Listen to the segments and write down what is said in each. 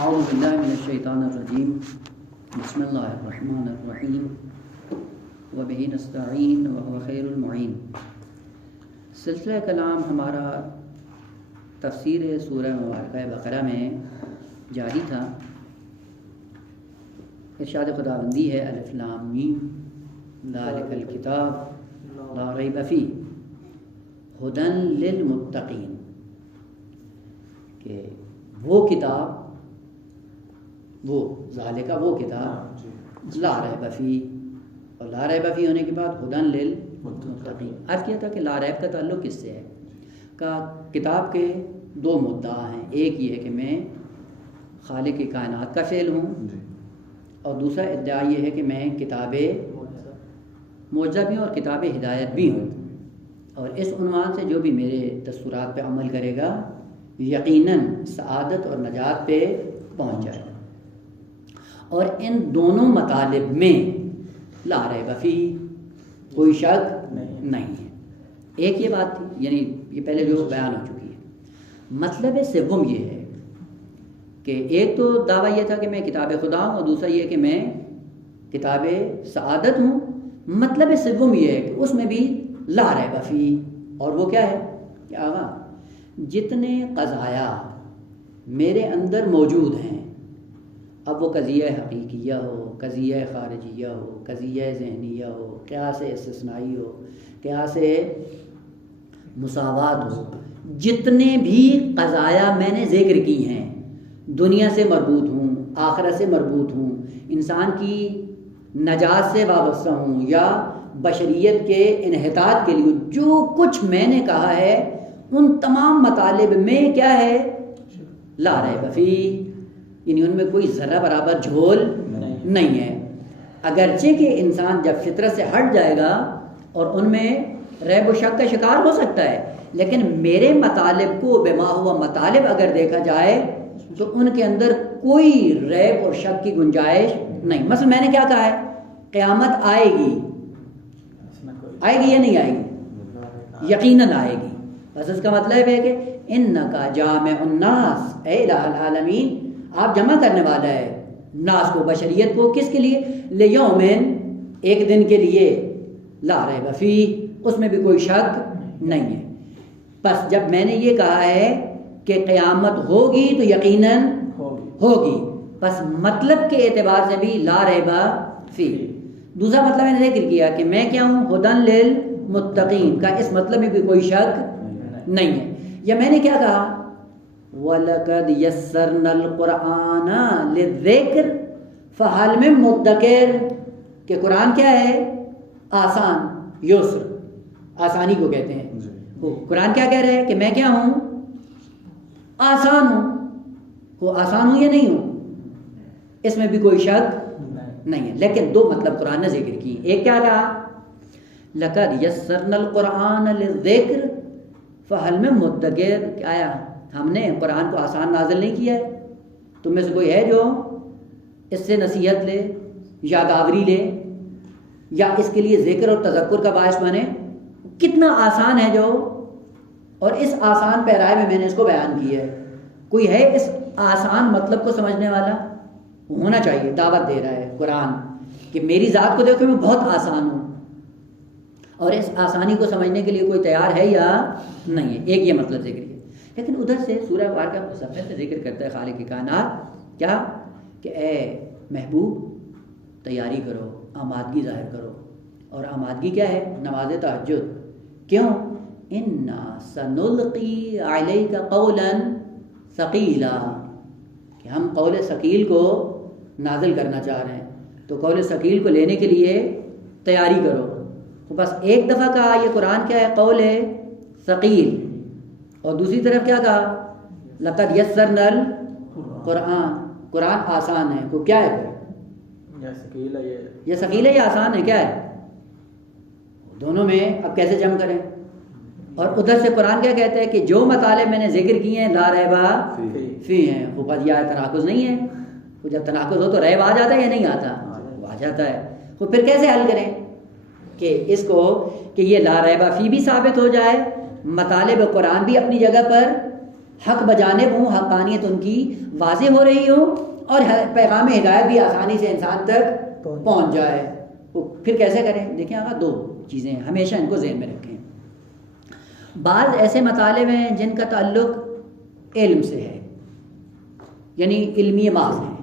اعوذ باللہ من الشیطان الرجیم بسم اللہ الرحمن الرحیم وبہ نستعین وهو خیر المعین۔ سلسلہ کلام ہمارا تفسیر سورہ مبارکہ بقرہ میں جاری تھا۔ ارشاد خداوندی ہے الف لام میم ذالک الکتاب لا ریب فیہ ھدی للمتقین، کہ وہ کتاب، وہ ذالکہ وہ کتاب لا ریب فیہ، اور لا ریب فیہ ہونے کے بعد ھدی للمتقین۔ عرض کیا تھا کہ لا ریب کا تعلق کس سے ہے؟ کتاب کے دو مدعا ہیں، ایک یہ ہے کہ میں خالق کائنات کا فعل ہوں، اور دوسرا ادعا یہ ہے کہ میں کتاب معجزہ بھی ہوں اور کتاب ہدایت بھی ہوں، اور اس عنوان سے جو بھی میرے دستورات پہ عمل کرے گا یقیناً سعادت اور نجات پہ پہنچ جائے گا۔ اور ان دونوں مطالب میں لا ریب فیہ کوئی شک نہیں ہے۔ ایک یہ بات تھی، یعنی یہ پہلے جو بیان ہو چکی ہے۔ مطلب سوم یہ ہے کہ ایک تو دعویٰ یہ تھا کہ میں کتاب خدا ہوں، اور دوسرا یہ کہ میں کتاب سعادت ہوں۔ مطلب سوم یہ ہے کہ اس میں بھی لا ریب فیہ، اور وہ کیا ہے کہ آقا جتنے قضایا میرے اندر موجود ہیں، اب وہ قضیہ حقیقیہ ہو، قضیہ خارجیہ ہو، قضیہ ذہنیہ ہو، قیاس استثنائی ہو، قیاس مساوات ہو، جتنے بھی قضایا میں نے ذکر کی ہیں، دنیا سے مربوط ہوں، آخرت سے مربوط ہوں، انسان کی نجات سے وابستہ ہوں، یا بشریت کے انحطاط کے لیے جو کچھ میں نے کہا ہے، ان تمام مطالب میں کیا ہے؟ لا ریب فیہ، یعنی ان میں کوئی ذرہ برابر جھول نہیں ہے۔ اگرچہ کہ انسان جب فطرت سے ہٹ جائے گا اور ان میں ریب و شک کا شکار ہو سکتا ہے، لیکن میرے مطالب کو بما ہوا مطالب اگر دیکھا جائے تو ان کے اندر کوئی ریب اور شک کی گنجائش نہیں۔ مثلا میں نے کیا کہا ہے؟ قیامت آئے گی، آئے گی یا نہیں آئے گی؟ یقیناً آئے گی۔ بس اس کا مطلب ہے کہ انکا جامع الناس، اے الہ العالمین، آپ جمع کرنے والا ہے ناس کو، بشریت کو، کس کے لیے؟ لیومن، ایک دن کے لیے، لا ریب فیہ، اس میں بھی کوئی شک نہیں ہے۔ بس جب میں نے یہ کہا ہے کہ قیامت ہوگی تو یقیناً ہوگی، بس مطلب کے اعتبار سے بھی لا ریب فیہ۔ دوسرا مطلب میں نے ذکر کیا کہ میں کیا ہوں؟ ھدی للمتقین کا اس مطلب میں بھی کوئی شک نہیں ہے۔ یا میں نے کیا کہا؟ وَلَقَدْ يَسَّرْنَا الْقُرْآنَ لِلذِّكْرِ فَهَلْ مِن مُدَّكِرٍ، کہ قرآن کیا ہے؟ آسان، یسر، آسانی کو کہتے ہیں۔ قرآن کیا کہہ رہے ہیں کہ میں کیا ہوں؟ آسان ہوں۔ وہ آسان ہوں یا نہیں ہوں، اس میں بھی کوئی شک نہیں ہے۔ لیکن دو مطلب قرآن نے ذکر کی، ایک کیا کہا؟ لَقَدْ يَسَّرْنَا الْقُرْآنَ لِلذِّكْرِ فَهَلْ مِن مُدَّكِرٍ، کہ آیا ہم نے قرآن کو آسان نازل نہیں کیا ہے؟ تم میں سے کوئی ہے جو اس سے نصیحت لے، یادآوری لے، یا اس کے لیے ذکر اور تذکر کا باعث بنے؟ کتنا آسان ہے جو، اور اس آسان پیرائے میں میں نے اس کو بیان کیا ہے۔ کوئی ہے اس آسان مطلب کو سمجھنے والا؟ ہونا چاہیے۔ دعوت دے رہا ہے قرآن کہ میری ذات کو دیکھو میں بہت آسان ہوں، اور اس آسانی کو سمجھنے کے لیے کوئی تیار ہے یا نہیں ہے؟ ایک یہ مطلب ذکر کیا۔ لیکن ادھر سے سورہ مبارکہ مصفح سے ذکر کرتا ہے خالق کائنات کیا؟ کہ اے محبوب تیاری کرو، آمادگی ظاہر کرو، اور آمادگی کیا ہے؟ نماز تہجد۔ کیوں؟ انا سنلقی علیک قولا ثقیلا، کہ ہم قول ثقیل کو نازل کرنا چاہ رہے ہیں، تو قول ثقیل کو لینے کے لیے تیاری کرو۔ تو بس ایک دفعہ کہا یہ قرآن کیا ہے؟ قول ثقیل، اور دوسری طرف کیا کہا؟ لقد یسرنا القرآن، قرآن آسان ہے۔ وہ کیا ہے پھر؟ یہ ثقیل ہے یا آسان ہے؟ کیا ہے؟ دونوں میں اب کیسے جمع کریں؟ اور ادھر سے قرآن کیا کہتا ہے کہ جو مطالب میں نے ذکر کیے ہیں لا ریب فیہ ہیں، وہ بس یہ تناقض نہیں ہے۔ تو جب تناقض ہو تو ریب آ جاتا ہے یا نہیں آتا؟ وہ آ جاتا ہے۔ تو پھر کیسے حل کریں کہ اس کو کہ یہ لا ریب فیہ بھی ثابت ہو جائے، مطالب قرآن بھی اپنی جگہ پر حق بجانب ہوں، حقانیت ان کی واضح ہو رہی ہو، اور پیغام ہدایت بھی آسانی سے انسان تک پہنچ جائے. پھر کیسے کریں؟ دیکھیں آقا دو چیزیں ہیں، ہمیشہ ان کو ذہن میں رکھیں. بعض ایسے مطالب ہیں جن کا تعلق علم سے ہے، یعنی علمی محض ہیں،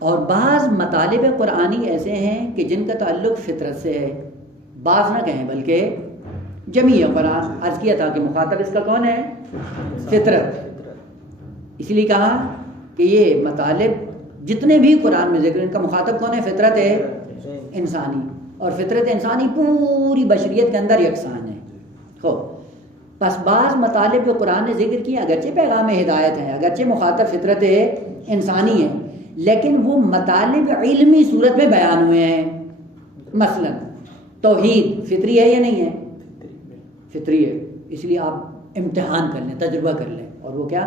اور بعض مطالب قرآنی ایسے ہیں کہ جن کا تعلق فطرت سے ہے. بعض نہ کہیں بلکہ جمیع قرآن. عرض کیا تھا کہ مخاطب اس کا کون ہے؟ فطرت. اس لیے کہا کہ یہ مطالب جتنے بھی قرآن میں ذکر، ان کا مخاطب کون ہے؟ فطرت ہے انسانی. اور فطرت انسانی پوری بشریت کے اندر یکساں ہے. بس بعض مطالب جو قرآن نے ذکر کیے اگرچہ پیغام ہدایت ہیں، اگرچہ مخاطب فطرت انسانی ہے، لیکن وہ مطالب علمی صورت میں بیان ہوئے ہیں. مثلا توحید فطری ہے یا نہیں ہے؟ فطری ہے. اس لیے آپ امتحان کر لیں، تجربہ کر لیں. اور وہ کیا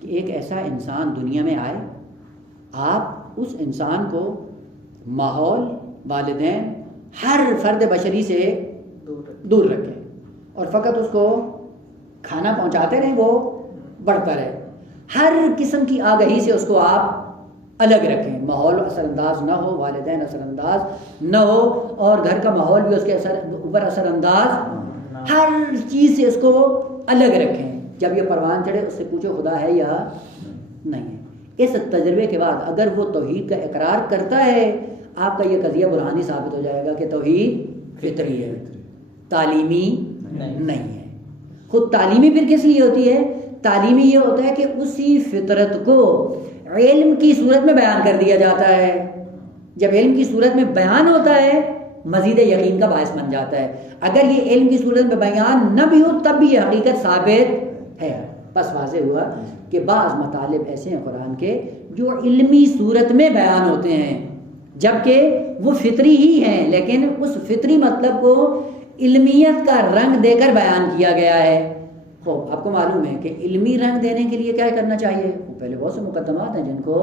کہ ایک ایسا انسان دنیا میں آئے، آپ اس انسان کو ماحول، والدین، ہر فرد بشری سے دور رکھیں، اور فقط اس کو کھانا پہنچاتے رہیں، وہ بڑھتا رہے. ہر قسم کی آگہی سے اس کو آپ الگ رکھیں. ماحول اثر انداز نہ ہو، والدین اثر انداز نہ ہو، اور گھر کا ماحول بھی اس کے اوپر اثر انداز، ہر چیز سے اس کو الگ رکھیں. جب یہ پروان چڑھے اس سے پوچھو خدا ہے یا نہیں ہے. اس تجربے کے بعد اگر وہ توحید کا اقرار کرتا ہے، آپ کا یہ قضیہ برہانی ثابت ہو جائے گا کہ توحید فطری ہے، تعلیمی نہیں ہے. خود تعلیمی پھر کس لیے ہوتی ہے؟ تعلیمی یہ ہوتا ہے کہ اسی فطرت کو علم کی صورت میں بیان کر دیا جاتا ہے. جب علم کی صورت میں بیان ہوتا ہے مزید یقین کا باعث بن جاتا ہے. اگر یہ علم کی صورت میں بیان نہ بھی ہو تب بھی یہ حقیقت ثابت ہے. بس واضح ہوا کہ بعض مطالب ایسے ہیں قرآن کے جو علمی صورت میں بیان ہوتے ہیں، جبکہ وہ فطری ہی ہیں، لیکن اس فطری مطلب کو علمیت کا رنگ دے کر بیان کیا گیا ہے. آپ کو معلوم ہے کہ علمی رنگ دینے کے لیے کیا کرنا چاہیے؟ پہلے بہت سے مقدمات ہیں جن کو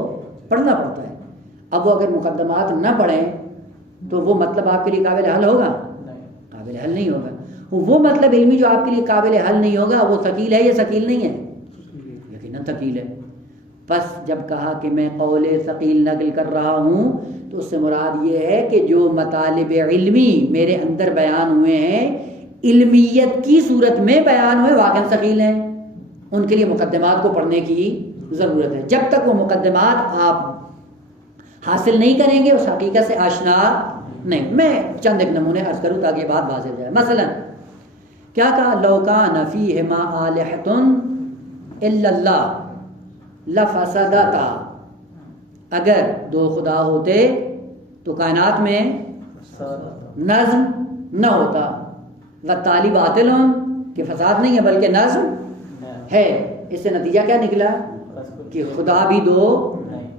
پڑھنا پڑتا ہے. اب وہ اگر مقدمات نہ پڑھیں تو وہ مطلب آپ کے لیے قابل حل ہوگا؟ قابل حل نہیں ہوگا. وہ مطلب علمی جو آپ کے لیے قابل حل نہیں ہوگا وہ ثقیل ہے یا ثقیل نہیں ہے؟ یقیناً ثقیل ہے. بس جب کہا کہ میں قول ثقیل نقل کر رہا ہوں تو اس سے مراد یہ ہے کہ جو مطالب علمی میرے اندر بیان ہوئے ہیں، علمیت کی صورت میں بیان ہوئے، واقعاً ثقیل ہیں. ان کے لیے مقدمات کو پڑھنے کی ضرورت ہے. جب تک وہ مقدمات آپ حاصل نہیں کریں گے اس حقیقت سے آشنا نہیں. میں چند ایک نمونے عرض کروں تاکہ یہ بات واضح ہو جائے. مثلا کیا کہا؟ لو کان فیہما آلہۃ الا اللہ لفسدتا. اگر دو خدا ہوتے تو کائنات میں نظم نہ ہوتا. والتالی باطل کہ فساد نہیں ہے بلکہ نظم ہے. اس سے نتیجہ کیا نکلا کہ خدا بھی دو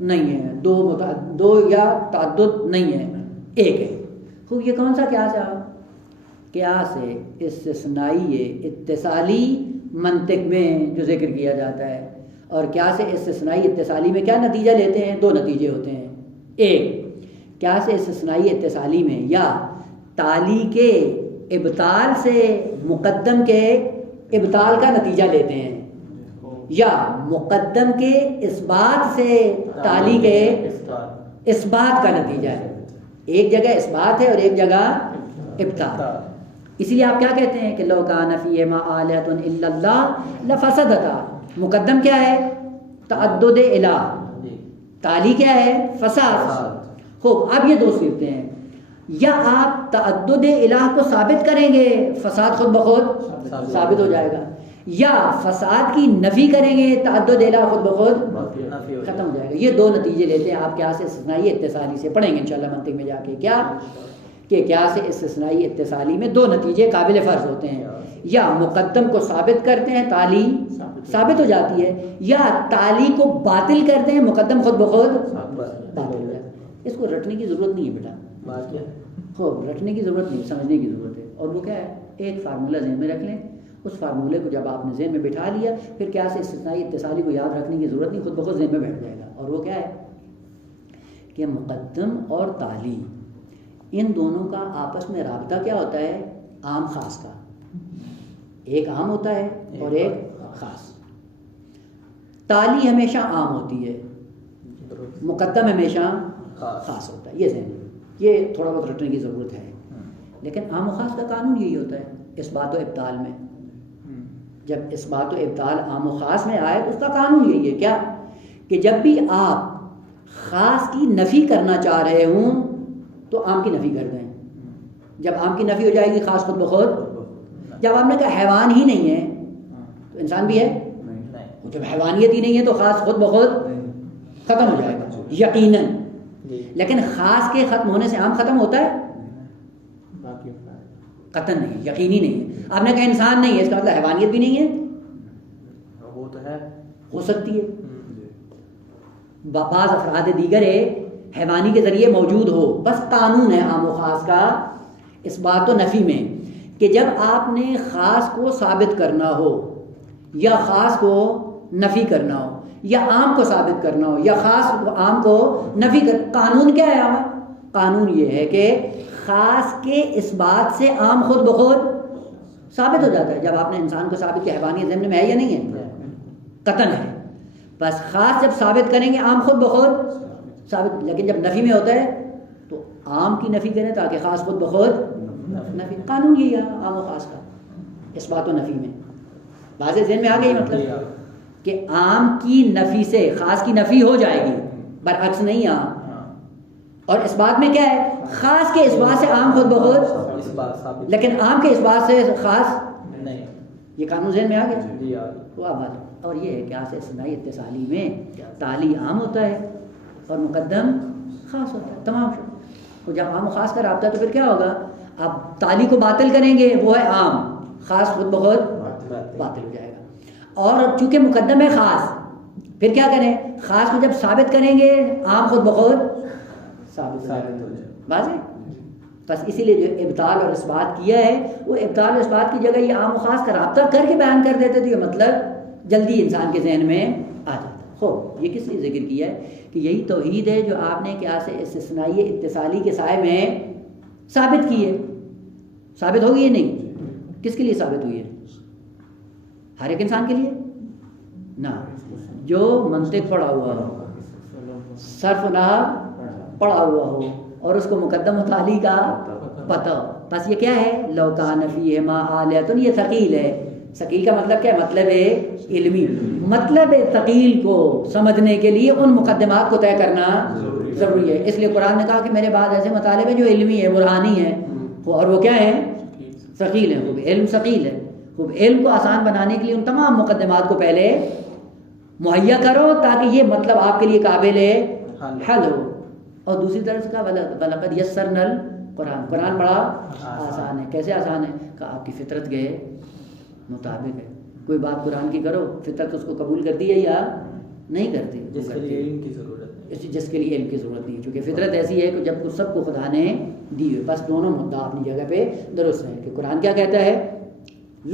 نہیں ہے، دو یا تعدد نہیں ہے، ایک ہے. خوب یہ کون سا قیاس ہے؟ قیاس ہے استثنائی اتصالی منطق میں جو ذکر کیا جاتا ہے. اور قیاس استثنائی اتصالی میں کیا نتیجہ لیتے ہیں؟ دو نتیجے ہوتے ہیں. ایک قیاس استثنائی اتصالی میں یا تالی کے ابطال سے مقدم کے ابطال کا نتیجہ لیتے ہیں، یا مقدم کے اثبات سے تالی کے اثبات کا نتیجہ ہے. ایک جگہ اثبات ہے اور ایک جگہ ابطال. اسی لیے آپ کیا کہتے ہیں کہ لو کان فیہما آلہۃ الا اللہ لفسدتا. مقدم کیا ہے؟ تعدد الہ. تالی کیا ہے؟ فساد. خوب اب یہ دو صورتیں ہیں. یا آپ تعدد الہ کو ثابت کریں گے، فساد خود بخود ثابت ہو جائے گا، یا فساد کی نفی کریں گے، تعدد الہ خود بخود ختم ہو جائے گا. یہ دو نتیجے لیتے ہیں آپ قیاس استثنائی اتصالی سے. پڑھیں گے انشاءاللہ منطق میں جا کے کیا کہ قیاس استثنائی اتصالی میں دو نتیجے قابل فرض ہوتے ہیں. یا مقدم کو ثابت کرتے ہیں، تالی ثابت ہو جاتی ہے، یا تالی کو باطل کرتے ہیں، مقدم خود بخود باطل ہو جاتا ہے. اس کو رٹنے کی ضرورت نہیں ہے بیٹا، خوب رٹنے کی ضرورت نہیں، سمجھنے کی ضرورت ہے. اور وہ کیا ہے؟ ایک فارمولہ ذہن میں رکھ لیں. اس فارمولے کو جب آپ نے ذہن میں بٹھا لیا پھر قیاس استثنائی اتصالی کو یاد رکھنے کی ضرورت نہیں، خود بخود ذہن میں بیٹھ جائے گا. اور وہ کیا ہے کہ مقدم اور تالی ان دونوں کا آپس میں رابطہ کیا ہوتا ہے؟ عام خاص کا. ایک عام ہوتا ہے اور ایک خاص. تالی ہمیشہ عام ہوتی ہے، مقدم ہمیشہ خاص ہوتا ہے. یہ ذہن یہ تھوڑا بہت رٹنے کی ضرورت ہے. لیکن عام و خاص کا قانون یہی ہوتا ہے اس بات و ابطال میں. جب اس بات و ابطال عام و خاص میں آئے تو اس کا قانون یہی ہے کیا کہ جب بھی آپ خاص کی نفی کرنا چاہ رہے ہوں تو عام کی نفی کر دیں. جب عام کی نفی ہو جائے گی خاص خود بخود. جب آپ نے کہا حیوان ہی نہیں ہے تو انسان بھی ہے. جب حیوانیت ہی نہیں ہے تو خاص خود بخود ختم ہو جائے گا یقیناً. لیکن خاص کے ختم ہونے سے عام ختم ہوتا ہے؟ قطعاً نہیں، یقینی نہیں ہے. آپ نے کہا انسان نہیں ہے اس کا مطلب حیوانیت بھی نہیں ہے؟ وہ تو ہے، ہو سکتی ہے. بعض افراد دیگر حیوانی کے ذریعے موجود ہو. بس قانون ہے عام و خاص کا اس بات و نفی میں کہ جب آپ نے خاص کو ثابت کرنا ہو یا خاص کو نفی کرنا ہو یا عام کو ثابت کرنا ہو یا خاص کو عام کو نفی کر، قانون کیا ہے عام؟ قانون یہ ہے کہ خاص کے اس بات سے عام خود بخود ثابت ہو جاتا ہے. جب آپ نے انسان کو ثابت کیا حیوانیت ضمن میں ہے یا نہیں ہے؟ قطعاً ہے. بس خاص جب ثابت کریں گے عام خود بخود ثابت. لیکن جب نفی میں ہوتا ہے تو عام کی نفی کریں تاکہ خاص خود بخود نفی. قانون یہی ہے عام و خاص کا اس بات و نفی میں. واضح ذہن میں آ گئی مطلب کہ عام کی نفی سے خاص کی نفی ہو جائے گی، برعکس نہیں. عام اور اس بات میں کیا ہے خاص کے اس بات سے عام خود بخود، لیکن عام کے اس بات سے خاص نہیں. یہ قانون ذہن میں آ گیا. اور یہ ہے کہ آسے استثنائی اتصالی میں تالی عام ہوتا ہے اور مقدم خاص ہوتا ہے. تمام شد. جب عام و خاص کا رابطہ تو پھر کیا ہوگا؟ آپ تالی کو باطل کریں گے وہ ہے عام، خاص خود بخود باطل ہو جائے گا. اور چونکہ مقدم ہے خاص پھر کیا کریں؟ خاص کو جب ثابت کریں گے عام خود بخود ثابت ہو جائے گا. واضح. بس اسی لیے جو ابطال اور اثبات کیا ہے وہ ابطال اور اثبات کی جگہ یہ عام و خاص کا رابطہ کر کے بیان کر دیتے تو یہ مطلب جلدی انسان کے ذہن میں آ جاتا. خوب یہ کس لیے ذکر کیا ہے کہ یہی توحید ہے جو آپ نے کیا سے استثنائی اتصالی کے سائے میں ثابت کی ہے. ثابت ہوگی یا نہیں؟ کس کے لیے ثابت ہوئی ہے؟ ہر ایک انسان کے لیے نہ. جو منطق پڑھا ہوا ہو، صرف و نحو پڑھا ہوا ہو اور اس کو مقدم و تالی کا پتہ ہو. بس یہ کیا ہے؟ لو کان فیہما آلیۃ. یہ ثقیل ہے. ثقیل کا مطلب کیا ہے؟ مطلب علمی. مطلب ثقیل کو سمجھنے کے لیے ان مقدمات کو طے کرنا ضروری ہے. اس لیے قرآن نے کہا کہ میرے بعد ایسے مطالب ہیں جو علمی ہے، برہانی ہے، اور وہ کیا ہے؟ ثقیل ہے. خوب علم ثقیل ہے. خوب علم کو آسان بنانے کے لیے ان تمام مقدمات کو پہلے مہیا کرو تاکہ یہ مطلب آپ کے لیے قابل حل ہو. اور دوسری طرف سے کہا وَلَقَدْ يَسَّرْنَا الْقُرْآنَ. قرآن بڑا آسان ہے. کیسے آسان ہے؟ کہ آپ کی فطرت کے مطابق ہے. کوئی بات قرآن کی کرو فطرت اس کو قبول کرتی ہے یا نہیں کرتی؟ جس کے لیے علم کی ضرورت نہیں. جس کے لیے علم کی ضرورت نہیں، چونکہ فطرت ایسی ہے کہ جب سب کو خدا نے دی ہوئی. بس دونوں مدعا اپنی جگہ پہ درست ہے کہ قرآن کیا کہتا ہے؟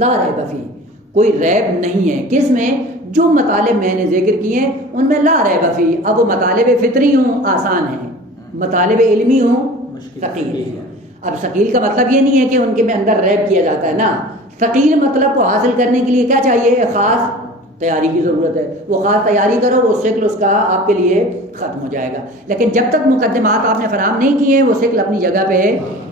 لا ریب فیہ. کوئی ریب نہیں ہے. کس میں؟ جو مطالب میں نے ذکر کیے ہیں ان میں لا ریب فیہ. اب وہ مطالب فطری ہوں آسان ہیں، مطالب علمی ہوں ثقیل ہیں. اب ثقیل کا مطلب یہ نہیں ہے کہ ان کے میں اندر ریب کیا جاتا ہے نا. ثقیل مطلب کو حاصل کرنے کے لیے کیا چاہیے؟ خاص تیاری کی ضرورت ہے. وہ خاص تیاری کرو وہ شکل اس کا آپ کے لیے ختم ہو جائے گا. لیکن جب تک مقدمات آپ نے فراہم نہیں کیے ہیں وہ شکل اپنی جگہ پہ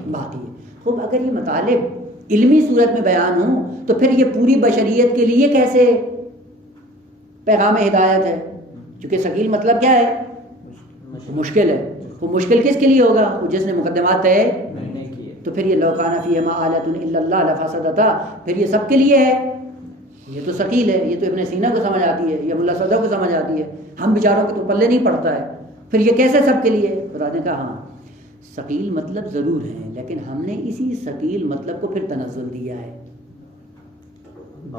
باقی ہے. خوب اگر یہ مطالب علمی صورت میں بیان ہوں تو پھر یہ پوری بشریت کے لیے کیسے پیغام ہدایت ہے؟ چونکہ ثقیل مطلب کیا ہے؟ مشکل ہے. وہ مشکل کس کے لیے ہوگا؟ وہ جس نے مقدمات طے نہیں کیے. تو پھر یہ لو کان فیہما آلیۃ الا اللہ لفسدتا، پھر یہ سب کے لیے ہے. یہ تو ثقیل ہے. یہ تو ابن سینا کو سمجھ آتی ہے، یہ ملا صدر کو سمجھ آتی ہے. ہم بیچاروں کے تو پلے نہیں پڑتا ہے. پھر یہ کیسے سب کے لیے؟ خدا نے کہا ہاں ثقیل مطلب ضرور ہیں لیکن ہم نے اسی ثقیل مطلب کو پھر تنزل دیا ہے.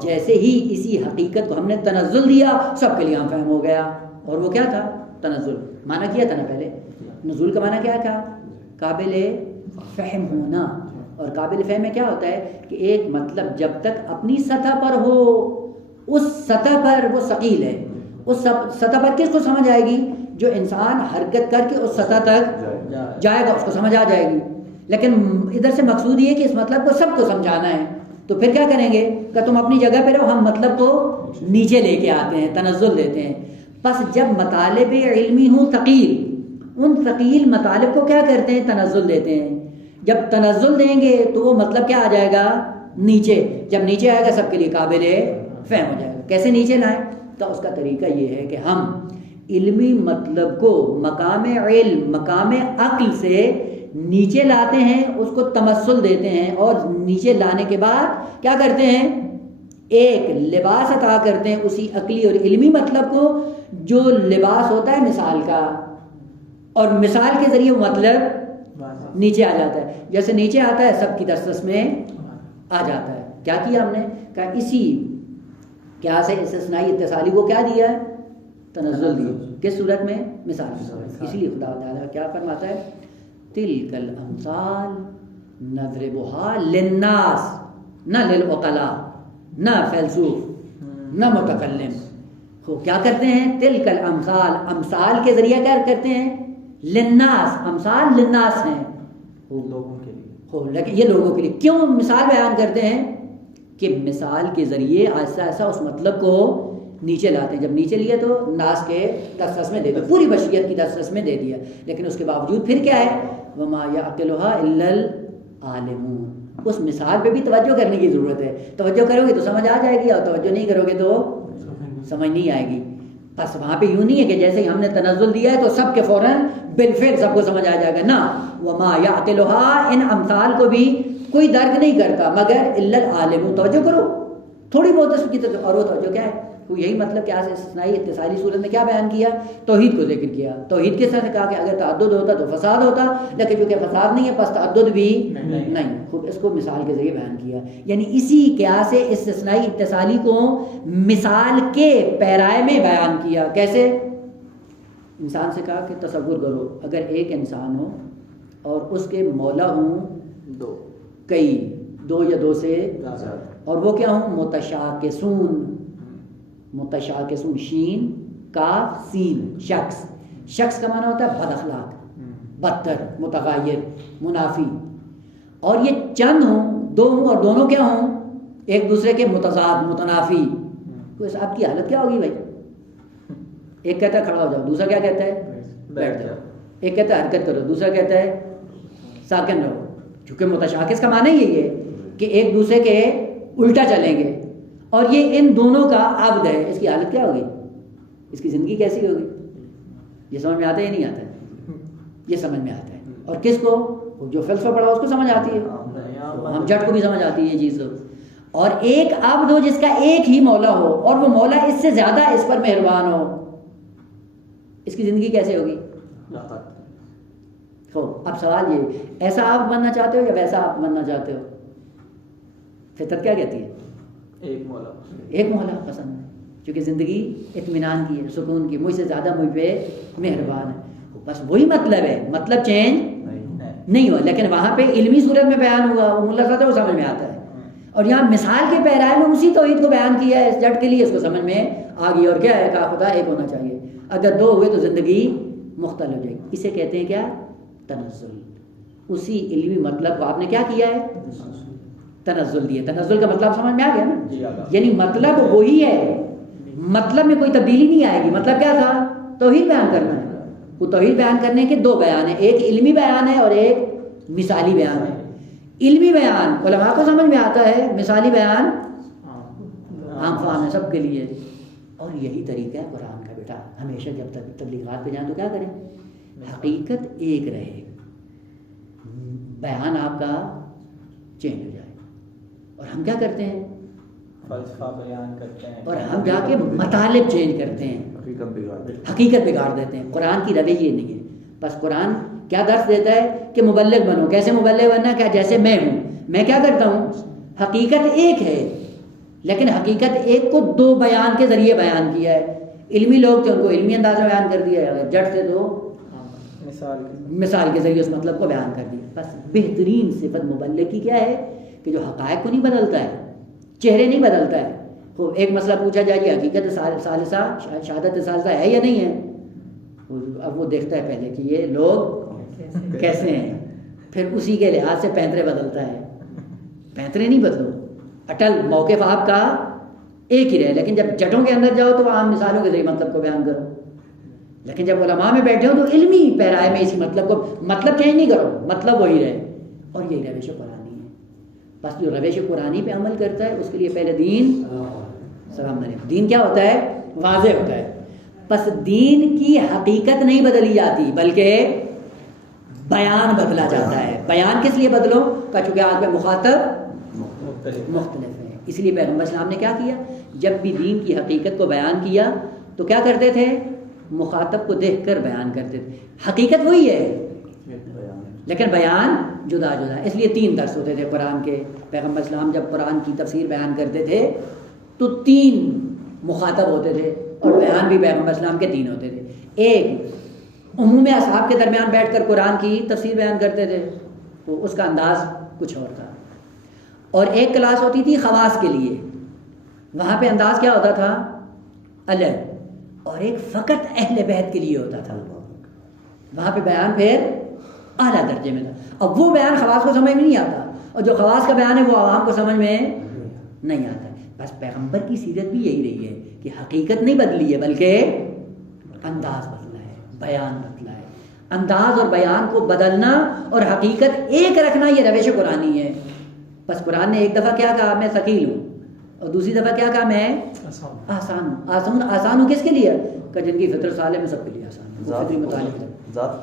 جیسے ہی اسی حقیقت کو ہم نے تنزل دیا سب کے لیے ہم فہم ہو گیا. اور وہ کیا تھا؟ تنزل. معنی کیا تھا نا پہلے؟ نزول کا معنی کیا تھا؟ قابل فہم ہونا. اور قابل فہم میں کیا ہوتا ہے کہ ایک مطلب جب تک اپنی سطح پر ہو اس سطح پر وہ ثقیل ہے. اس سطح پر کس کو سمجھ آئے گی؟ جو انسان حرکت کر کے اس سطح تک جائے گا اس کو سمجھ آ جائے گی. لیکن ادھر سے مقصود یہ ہے کہ اس مطلب کو سب کو سمجھانا ہے تو پھر کیا کریں گے کہ تم اپنی جگہ پہ رہو، ہم مطلب کو نیچے لے کے آتے ہیں، تنزل دیتے ہیں. پس جب مطالب علمی ہوں ثقیل، ان ثقیل مطالب کو کیا کرتے ہیں؟ تنزل دیتے ہیں. جب تنزل دیں گے تو وہ مطلب کیا آ جائے گا؟ نیچے. جب نیچے آئے گا سب کے لیے قابل فہم ہو جائے گا. کیسے نیچے لائیں؟ تو اس کا طریقہ یہ ہے کہ ہم علمی مطلب کو مقام علم، مقام عقل سے نیچے لاتے ہیں، اس کو تمثل دیتے ہیں، اور نیچے لانے کے بعد کیا کرتے ہیں؟ ایک لباس عطا کرتے ہیں اسی عقلی اور علمی مطلب کو، جو لباس ہوتا ہے مثال کا، اور مثال کے ذریعے وہ مطلب نیچے آ جاتا ہے. جیسے نیچے آتا ہے سب کی دسترس میں آ جاتا ہے. کیا کیا ہم نے؟ کہا اسی کیا سے استثنائی اتصالی کو کیا دیا ہے؟ تنزل دیا. کس صورت میں؟ مثال کی صورت. اسی لیے خدا تعالیٰ کیا فرماتا ہے؟ تلک الامثال نضربها للناس، نہ للعقلاء، نہ فیلسوف، نہ متکلم. کیا کرتے ہیں؟ تلک الامثال، امثال کے ذریعے کیا کرتے ہیں؟ للناس، امثال للناس ہیں لوگوں کے لیے. لیکن یہ لوگوں کے لیے کیوں مثال بیان کرتے ہیں؟ کہ مثال کے ذریعے ایسا ایسا اس مطلب کو نیچے لاتے ہیں. جب نیچے لیے تو ناس کے دسترس میں دے دیا، پوری بشریت کی دسترس میں دے دیا. لیکن اس کے باوجود پھر کیا ہے؟ وما یعقلها الا العالمون. اس مثال پہ بھی توجہ کرنے کی ضرورت ہے. توجہ کرو گے تو سمجھ آ جائے گی، اور توجہ نہیں کرو گے تو سمجھ نہیں آئے گی. بس وہاں پہ یوں نہیں ہے کہ جیسے ہی ہم نے تنزل دیا ہے تو سب کے فوراً بالفعل سب کو سمجھ آ جائے گا. نہ، وما یعقلها، ان امثال کو بھی کوئی درک نہیں کرتا مگر الا العالمون. توجہ کرو تھوڑی بہت اس کی طرف. اور وہ توجہ کیا ہے؟ وہ یہی مطلب کہ استثنائی اتصالی صورت میں کیا بیان کیا؟ توحید کو ذکر کیا. توحید کے ساتھ کہا کہ اگر تعدد ہوتا تو فساد ہوتا، لیکن چونکہ فساد نہیں ہے پس تعدد بھی نہیں. خود اس کو مثال کے ذریعے بیان کیا. یعنی اسی قیاس استثنائی اتصالی کو مثال کے پیرائے میں بیان کیا. کیسے؟ انسان سے کہا کہ تصور کرو اگر ایک انسان ہو اور اس کے مولا ہوں کئی، دو یا دو سے، اور وہ کیا ہوں؟ متشاکسون. متشاکسون، شین کاف سین، شخص. شخص کا معنی ہوتا ہے بد اخلاق، بدتر، متغیر، منافی. اور یہ چند ہوں، دو ہوں، اور دونوں کیا ہوں؟ ایک دوسرے کے متضاد، متنافی. تو اس آپ کی حالت کیا ہوگی بھائی؟ ایک کہتا ہے کھڑا ہو جاؤ، دوسرا کیا کہتا ہے؟ بیٹھ جاؤ. ایک کہتا ہے حرکت کرو، دوسرا کہتا ہے ساکن رہو. چونکہ متشاکس کا معنی یہی ہے کہ ایک دوسرے کے الٹا چلیں گے، اور یہ ان دونوں کا عبد ہے. اس کی حالت کیا ہوگی؟ اس کی زندگی کیسی ہوگی؟ یہ سمجھ میں آتا ہے یا نہیں آتا ہے؟ یہ سمجھ میں آتا ہے. اور کس کو؟ جو فلسفہ پڑھا اس کو سمجھ آتی ہے، ہم جٹ کو بھی سمجھ آتی ہے یہ چیز. اور ایک عبد ہو جس کا ایک ہی مولا ہو، اور وہ مولا اس سے زیادہ اس پر مہربان ہو، اس کی زندگی کیسے ہوگی؟ اب سوال یہ، ایسا آپ بننا چاہتے ہو یا ویسا آپ بننا چاہتے ہو؟ فطرت کیا کہتی ہے؟ ایک مولا پسند ہے، کیونکہ زندگی اطمینان کی ہے، سکون کی، مجھ سے زیادہ مجھ پہ مہربان ہے. بس وہی مطلب ہے، مطلب چینج نہیں ہوا. لیکن وہاں پہ علمی صورت میں بیان ہوا، وہ ملا صاحب وہ سمجھ میں آتا ہے. اور یہاں مثال کے پیرائے میں اسی توحید کو بیان کیا ہے اس جٹ کے لیے، اس کو سمجھ میں آ گئی. اور کیا ہے؟ کہا خدا ایک ہونا چاہیے. اگر دو ہوئے تو زندگی مختلف ہو جائے گی. اسے کہتے ہیں کیا؟ تنزل. اسی علمی مطلب کو آپ نے کیا کیا ہے؟ تنزل دیا. تنزل کا مطلب سمجھ میں آ گیا نا؟ یعنی مطلب وہی ہے، مطلب میں کوئی تبدیلی نہیں آئے گی. مطلب کیا تھا؟ توحید بیان کرنا ہے. وہ توحید بیان کرنے کے دو بیان ہیں، ایک علمی بیان ہے اور ایک مثالی بیان ہے. علمی بیان علماء کو سمجھ میں آتا ہے، مثالی بیان عام فہم ہے سب کے لیے. اور یہی طریقہ ہے قرآن کا. بیٹا ہمیشہ جب تک تبلیغات پہ جائیں تو کیا کریں؟ حقیقت ایک رہے، بیان آپ کا چینج ہو جائے. اور ہم کیا کرتے ہیں؟ فلسفہ بیان کرتے ہیں، اور ہم جا کے مطالب چینج کرتے ہیں، حقیقت بگاڑ دیتے ہیں. قرآن کی رویہ یہ نہیں ہے. بس قرآن کیا درس دیتا ہے کہ مبلغ بنو. کیسے مبلغ بننا؟ کیا جیسے میں ہوں، میں کیا کرتا ہوں؟ حقیقت ایک ہے، لیکن حقیقت ایک کو دو بیان کے ذریعے بیان کیا ہے. علمی لوگ تھے ان کو علمی انداز میں بیان کر دیا ہے، جٹ تھے تو مثال کے ذریعے اس مطلب کو بیان کر دیا. بس بہترین صفت مبلغ کی کیا ہے؟ کہ جو حقائق کو نہیں بدلتا ہے، چہرے نہیں بدلتا ہے. تو ایک مسئلہ پوچھا جائے کہ حقیقت ثالثہ، شہادت ثالثہ ہے یا نہیں ہے؟ اب وہ دیکھتا ہے پہلے کہ یہ لوگ کیسے ہیں، پھر اسی کے لحاظ سے پینترے بدلتا ہے. پینترے نہیں بدلو، اٹل موقف آپ کا ایک ہی رہے. لیکن جب جٹوں کے اندر جاؤ تو عام مثالوں کے ذریعے مطلب کو بیان کرو. لیکن جب علماء میں بیٹھے ہو تو علمی پیرائے میں اسی مطلب کو مطلب چینج نہیں کرو, مطلب وہی رہے. اور یہی روش قرآنی ہے. بس جو روش قرآنی پہ عمل کرتا ہے اس کے لیے پہلے دین سلام علیکم. دین کیا ہوتا ہے؟ واضح ہوتا ہے. بس دین کی حقیقت نہیں بدلی جاتی بلکہ بیان بدلا جاتا ہے. بیان کس لیے بدلو؟ چونکہ آج میں مخاطب مختلف ہے. اس لیے پیغمبر اسلام نے کیا کیا؟ جب بھی دین کی حقیقت کو بیان کیا تو کیا کرتے تھے؟ مخاطب کو دیکھ کر بیان کرتے تھے. حقیقت وہی ہے لیکن بیان جدا جدا. اس لیے 3 درس ہوتے تھے قرآن کے. پیغمبر اسلام جب قرآن کی تفسیر بیان کرتے تھے تو 3 مخاطب ہوتے تھے اور بیان بھی پیغمبر اسلام کے 3 ہوتے تھے. ایک عموم اصحاب کے درمیان بیٹھ کر قرآن کی تفسیر بیان کرتے تھے تو اس کا انداز کچھ اور تھا. اور ایک کلاس ہوتی تھی خواص کے لیے, وہاں پہ انداز کیا ہوتا تھا؟ الگ. اور ایک فقط اہل بیت کے لیے ہوتا تھا, وہاں پہ بیان پھر اعلیٰ درجے میں تھا. اب وہ بیان خواص کو سمجھ میں نہیں آتا اور جو خواص کا بیان ہے وہ عوام کو سمجھ میں نہیں آتا. بس پیغمبر کی سیرت بھی یہی رہی ہے کہ حقیقت نہیں بدلی ہے بلکہ انداز بدلا ہے, بیان بدلا ہے. انداز اور بیان کو بدلنا اور حقیقت ایک رکھنا یہ روش قرآنی ہے. بس قرآن نے ایک دفعہ کیا کہا؟ میں ثقیل ہوں, اور دوسری دفعہ کیا کہا؟ میں آسان ہوں. آسان ہوں کس کے لیے؟ کہ جن کی فطرت صالح میں سب کے لیے آسان ہے. فطری مطالب ظرف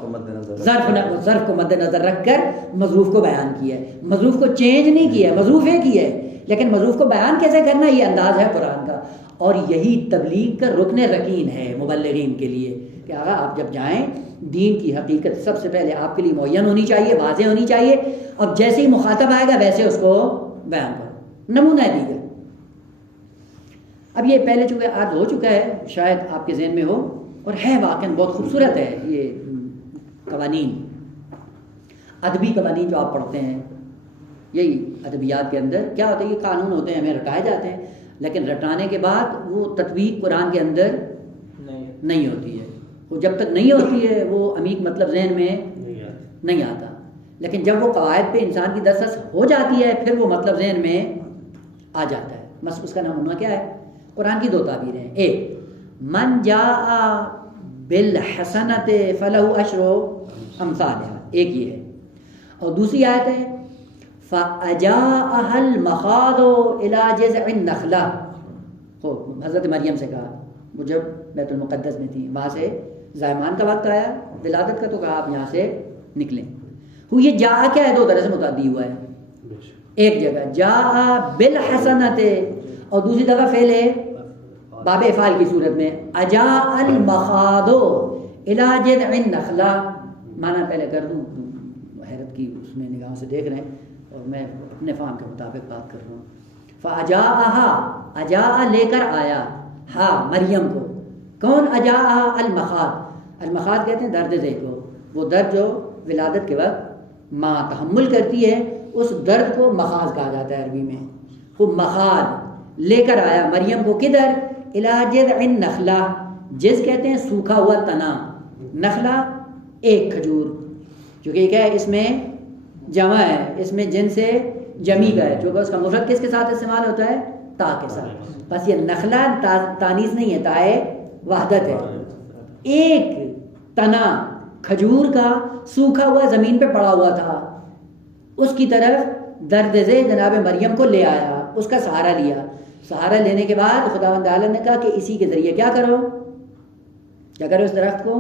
کو مد نظر رکھ کر مظروف کو بیان کیا ہے. مظروف کو چینج نہیں کیا, مظروف ایک ہی ہے لیکن مظروف کو بیان کیسے کرنا یہ انداز ہے قرآن کا. اور یہی تبلیغ کا رکن رکین ہے مبلغین کے لیے کہ آقا آپ جب جائیں دین کی حقیقت سب سے پہلے آپ کے لیے معین ہونی چاہیے, واضح ہونی چاہیے. اب جیسے ہی مخاطب آئے گا ویسے اس کو بیان کرو. نمونہ دیگر اب یہ پہلے چونکہ عرض ہو چکا ہے, شاید آپ کے ذہن میں ہو, اور ہے واقعاً بہت خوبصورت ہے یہ قوانین, ادبی قوانین جو آپ پڑھتے ہیں. یہی ادبیات کے اندر کیا ہوتا ہے, یہ قانون ہوتے ہیں, ہمیں رٹائے جاتے ہیں, لیکن رٹانے کے بعد وہ تطبیق قرآن کے اندر نہیں ہوتی ہے. وہ جب تک نہیں ہوتی ہے وہ عمیق مطلب ذہن میں نہیں آتا. لیکن جب وہ قواعد پہ انسان کی دسترس ہو جاتی ہے پھر وہ مطلب ذہن میں آ جاتا ہے. بس اس کا نمونہ کیا ہے؟ قرآن کی 2 تعبیریں ہیں. ایک من جاء بالحسنۃ فلہ عشر امثالھا, ایک یہ ہے. اور دوسری آیت ہے فَأَجَاءَهَا الْمَخَاضُ إِلَىٰ جِذْعِ النَّخْلَةِ. حضرت مریم سے کہا, وہ جب بیت المقدس میں تھی, وہاں سے زائمان کا وقت آیا ولادت کا, تو کہا آپ یہاں سے نکلیں. یہ جاء کیا ہے؟ 2 طرح سے متعدی ہوا ہے. ایک جگہ جاء بالحسنۃ اور دوسری دفعہ فعل ہے باب افعال کی صورت میں اجاء المخاض الی جذع النخلہ. معنی پہلے کر دوں, حیرت کی اس میں نگاہوں سے دیکھ رہے ہیں اور میں اپنے فہم کے مطابق بات کر رہا ہوں. فاجاءها, اجاء لے کر آیا, ہاں مریم کو. کون اجاءها؟ المخاض. المخاض کہتے ہیں درد ذہ کو, وہ درد جو ولادت کے وقت ماں تحمل کرتی ہے اس درد کو مخاض کہا جاتا ہے عربی میں. وہ مخاض لے کر آیا مریم کو کدھر؟ الی جذع النخلہ. جز کہتے ہیں سوکھا ہوا تنا, نخلہ ایک کھجور, چونکہ کیا ہے اس میں جمع ہے, اس میں جن سے جمی کا ہے, چونکہ اس کا مفرد کس کے ساتھ استعمال ہوتا ہے؟ تا کے ساتھ. بس یہ نخلہ تانیث نہیں ہے, تائے وحدت ہے. ایک تنا کھجور کا سوکھا ہوا زمین پہ پڑا ہوا تھا, اس کی طرف درد ذہ جناب مریم کو لے آیا, اس کا سہارا لیا. سہارا لینے کے بعد خداوند عالم نے کہا کہ اسی کے ذریعے کیا کرو, کیا کرو اس درخت کو,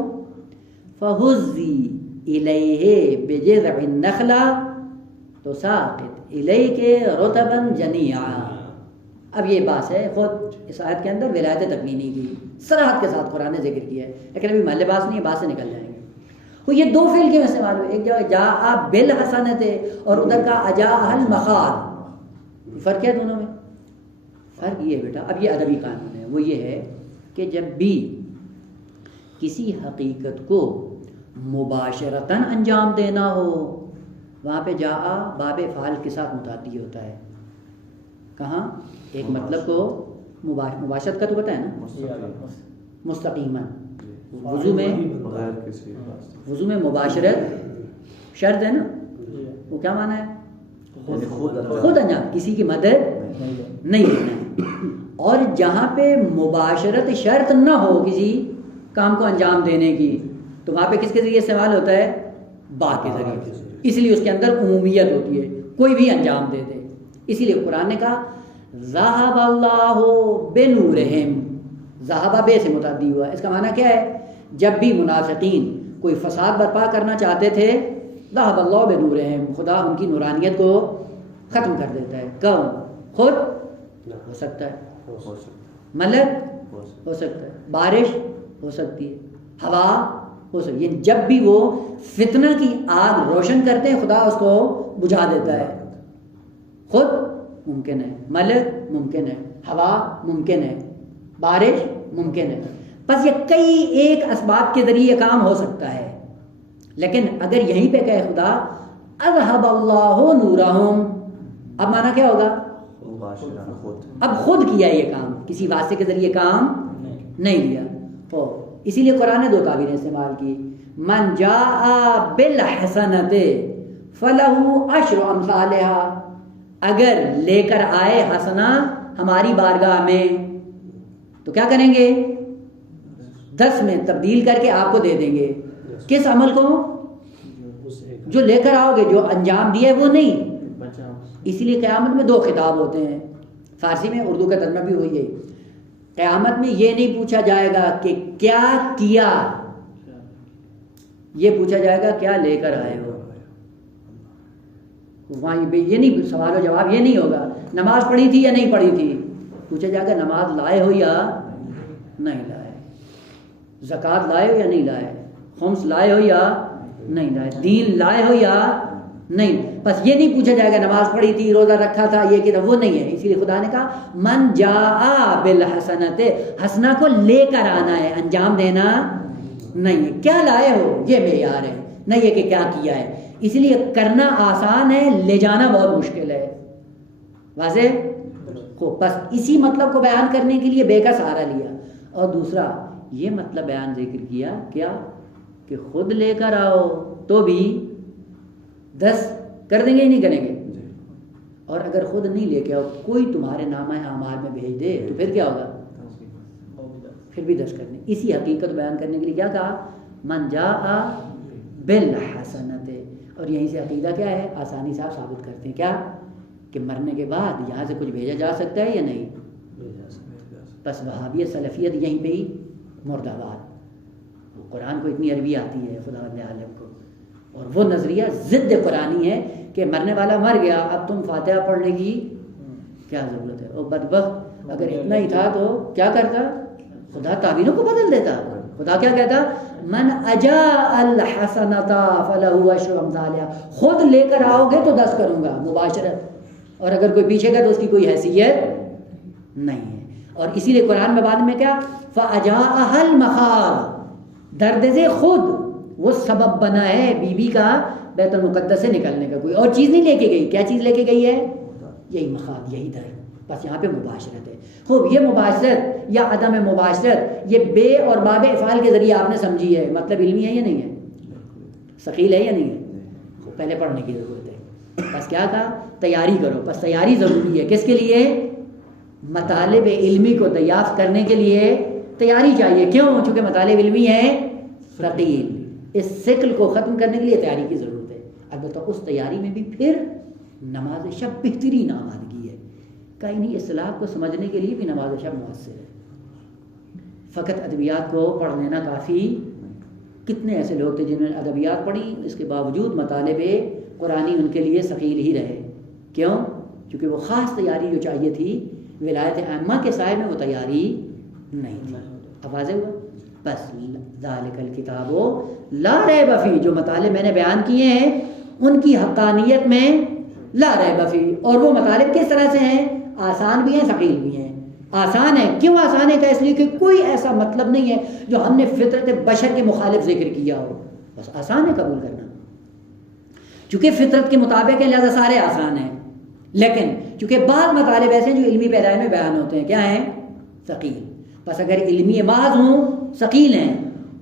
فَهُزِّي إِلَيْهِ بِجِذْعِ النَّخْلَةِ تُسَاقِطْ إِلَيْكَ رُطَبًا جَنِيًّا. اب یہ بات ہے, خود اس آیت کے اندر ولایت تکوینی کی صراحت کے ساتھ قرآن نے ذکر کیا ہے, لیکن ابھی محل باس نہیں ہے, بات سے نکل جائیں گے. وہ یہ 2 فعل کے استعمال ہوئے, ایک جگہ جاء بالحسنۃ اور ادھر کا اجاء المخاض. فرق ہے دونوں میں؟ فرق یہ بیٹا, اب یہ ادبی قانون ہے, وہ یہ ہے کہ جب بھی کسی حقیقت کو مباشرتاً انجام دینا ہو وہاں پہ جاء باب فعال کے ساتھ متعدی ہوتا ہے. کہاں؟ ایک مطلب کو مباشرت کا تو پتہ ہے نا, مستقیما. وضو میں مباشرت شرط ہے نا, وہ کیا معنی ہے؟ خود انجام، کسی کی مدد نہیں لینا ہے۔ اور جہاں پہ مباشرت شرط نہ ہو کسی کام کو انجام دینے کی، تو وہاں پہ کس کے ذریعے استعمال ہوتا ہے؟ با کے ذریعے، اس لیے اس کے اندر عمومیت ہوتی ہے، کوئی بھی انجام دے دے۔ اسی لیے قرآن نے کہا ذہب اللہ بنورہم، ذہب بے سے متعدی ہوا، اس کا معنی کیا ہے؟ جب بھی منافقین کوئی فساد برپا کرنا چاہتے تھے، ذہب اللہ بنورہم، خدا ان کی نورانیت کو ختم کر دیتا ہے۔ کون؟ خود ہو سکتا ہے، ملک ہو سکتا ہے، بارش ہو سکتی ہے، ہوا ہو سکتی ہے، جب بھی وہ فتنہ کی آگ روشن کرتے ہیں خدا اس کو بجھا دیتا ہے۔ خود ممکن ہے، ملک ممکن ہے، ہوا ممکن ہے، بارش ممکن ہے، بس یہ کئی ایک اسباب کے ذریعے یہ کام ہو سکتا ہے۔ لیکن اگر یہیں پہ کہے خدا اذهب اللہ نورہم، اب معنی کیا ہوگا؟ اب خود کیا یہ کام، کسی واسطے کے ذریعے کام نہیں لیا۔ تو اسی لیے قرآن نے دو تعبیریں استعمال کی، من جاء بالحسنۃ فلہ عشر امثالھا، اگر لے کر آئے حسنہ ہماری بارگاہ میں تو کیا کریں گے؟ 10 میں تبدیل کر کے آپ کو دے دیں گے۔ کس عمل کو؟ جو لے کر آؤ گے، جو انجام دیا ہے وہ نہیں۔ اسی لیے قیامت میں 2 خطاب ہوتے ہیں، فارسی میں، اردو کا ترجمہ بھی وہی ہے۔ قیامت میں یہ نہیں پوچھا جائے گا کہ کیا کیا، یہ پوچھا جائے گا کیا لے کر آئے ہو۔ وہاں یہ نہیں، سوال و جواب یہ نہیں ہوگا نماز پڑھی تھی یا نہیں پڑھی تھی، پوچھا جائے گا نماز لائے ہو یا نہیں لائے، زکوٰۃ لائے ہو یا نہیں لائے، خمس لائے ہو یا نہیں لائے، دین لائے ہو یا نہیں۔ بس یہ نہیں پوچھا جائے گا نماز پڑھی تھی، روزہ رکھا تھا، یہ کہ وہ نہیں ہے۔ اسی لیے خدا نے کہا من جاء بالحسنۃ، حسنہ کو لے کر آنا ہے، انجام دینا نہیں ہے۔ کیا لائے ہو یہ معیار ہے، نہ یہ کہ کیا کیا ہے۔ اس لیے کرنا آسان ہے، لے جانا بہت مشکل ہے۔ واضح کو بس اسی مطلب کو بیان کرنے کے لیے بے کا سہارا لیا، اور دوسرا یہ مطلب بیان ذکر کیا کیا کہ خود لے کر آؤ تو بھی 10 کر دیں گے ہی نہیں کریں گے، اور اگر خود نہیں لے کے آؤ، کوئی تمہارے نامہ اعمال میں بھیج دے تو پھر کیا ہوگا؟ پھر بھی 10 کر دیں۔ اسی حقیقت بیان کرنے کے لیے کیا کہا؟ من جاء بالحسنۃ، اور یہیں سے عقیدہ کیا ہے؟ آسانی سے آپ ثابت کرتے ہیں کیا کہ مرنے کے بعد یہاں سے کچھ بھیجا جا سکتا ہے یا نہیں؟ بس وہابیت سلفیت یہیں پہ ہی مردہ باد۔ قرآن کو اتنی عربی آتی ہے خدا عالم کو، اور وہ نظریہ ضد قرآنی ہے کہ مرنے والا مر گیا، اب تم فاتحہ پڑھنے کی کیا ضرورت ہے؟ اور بدبخت اگر اتنا ہی تھا تو کیا کرتا؟ خدا تعبیروں کو بدل دیتا۔ خدا کیا کہتا؟ من اجاء الحسنۃ فلہ عشر امثالھا، خود لے کر آؤ گے تو 10 کروں گا مباشرت، اور اگر کوئی پیچھے گیا تو اس کی کوئی حیثیت نہیں ہے۔ اور اسی لیے قرآن میں بعد میں کیا؟ فاجاءها المخاض، درد سے خود وہ سبب بنا ہے بی بی کا بیت المقدس سے نکلنے کا، کوئی اور چیز نہیں لے کے گئی۔ کیا چیز لے کے گئی ہے؟ یہی مخاض، یہی درد۔ بس یہاں پہ مباشرت ہے۔ خوب، یہ مباشرت یا عدم مباشرت یہ بے اور باب افعال کے ذریعے آپ نے سمجھی ہے، مطلب علمی ہے یا نہیں ہے؟ ثقیل ہے یا نہیں ہے؟ پہلے پڑھنے کی ضرورت ہے۔ بس کیا کہا؟ تیاری کرو۔ بس تیاری ضروری ہے، کس کے لیے؟ مطالب علمی کو دریافت کرنے کے لیے تیاری چاہیے۔ کیوں؟ چونکہ مطالب علمی ہے ثقیل، اس ثقل کو ختم کرنے کے لیے تیاری کی ضرورت ہے۔ البتہ اس تیاری میں بھی پھر نماز شب بہترین آمادگی ہے۔ کہیں نہیں، اصطلاح کو سمجھنے کے لیے بھی نماز شب مؤثر ہے۔ فقط ادبیات کو پڑھ لینا کافی۔ کتنے ایسے لوگ تھے جنہوں نے ادبیات پڑھی، اس کے باوجود مطالب قرآنی ان کے لیے ثقیل ہی رہے۔ کیوں؟ کیونکہ وہ خاص تیاری جو چاہیے تھی ولایت عامہ کے سائے میں وہ تیاری نہیں تھی۔ اب واضح ہوا؟ بس ذالک الکتاب لا ریب فیہ، جو مطالب میں نے بیان کیے ہیں ان کی حقانیت میں لا ریب فیہ، اور وہ مطالب کس طرح سے ہیں؟ آسان بھی ہیں، ثقیل بھی ہیں۔ آسان ہے، کیوں آسان ہے؟ کہ اس لیے کہ کوئی ایسا مطلب نہیں ہے جو ہم نے فطرت بشر کے مخالف ذکر کیا ہو، بس آسان ہے قبول کرنا، چونکہ فطرت کے مطابق ہے لہذا سارے آسان ہیں۔ لیکن چونکہ بعض مطالب ایسے ہیں جو علمی پیرائی میں بیان ہوتے ہیں، کیا ہیں؟ ثقیل۔ بس اگر علمی بعض ہوں ثقیل ہیں،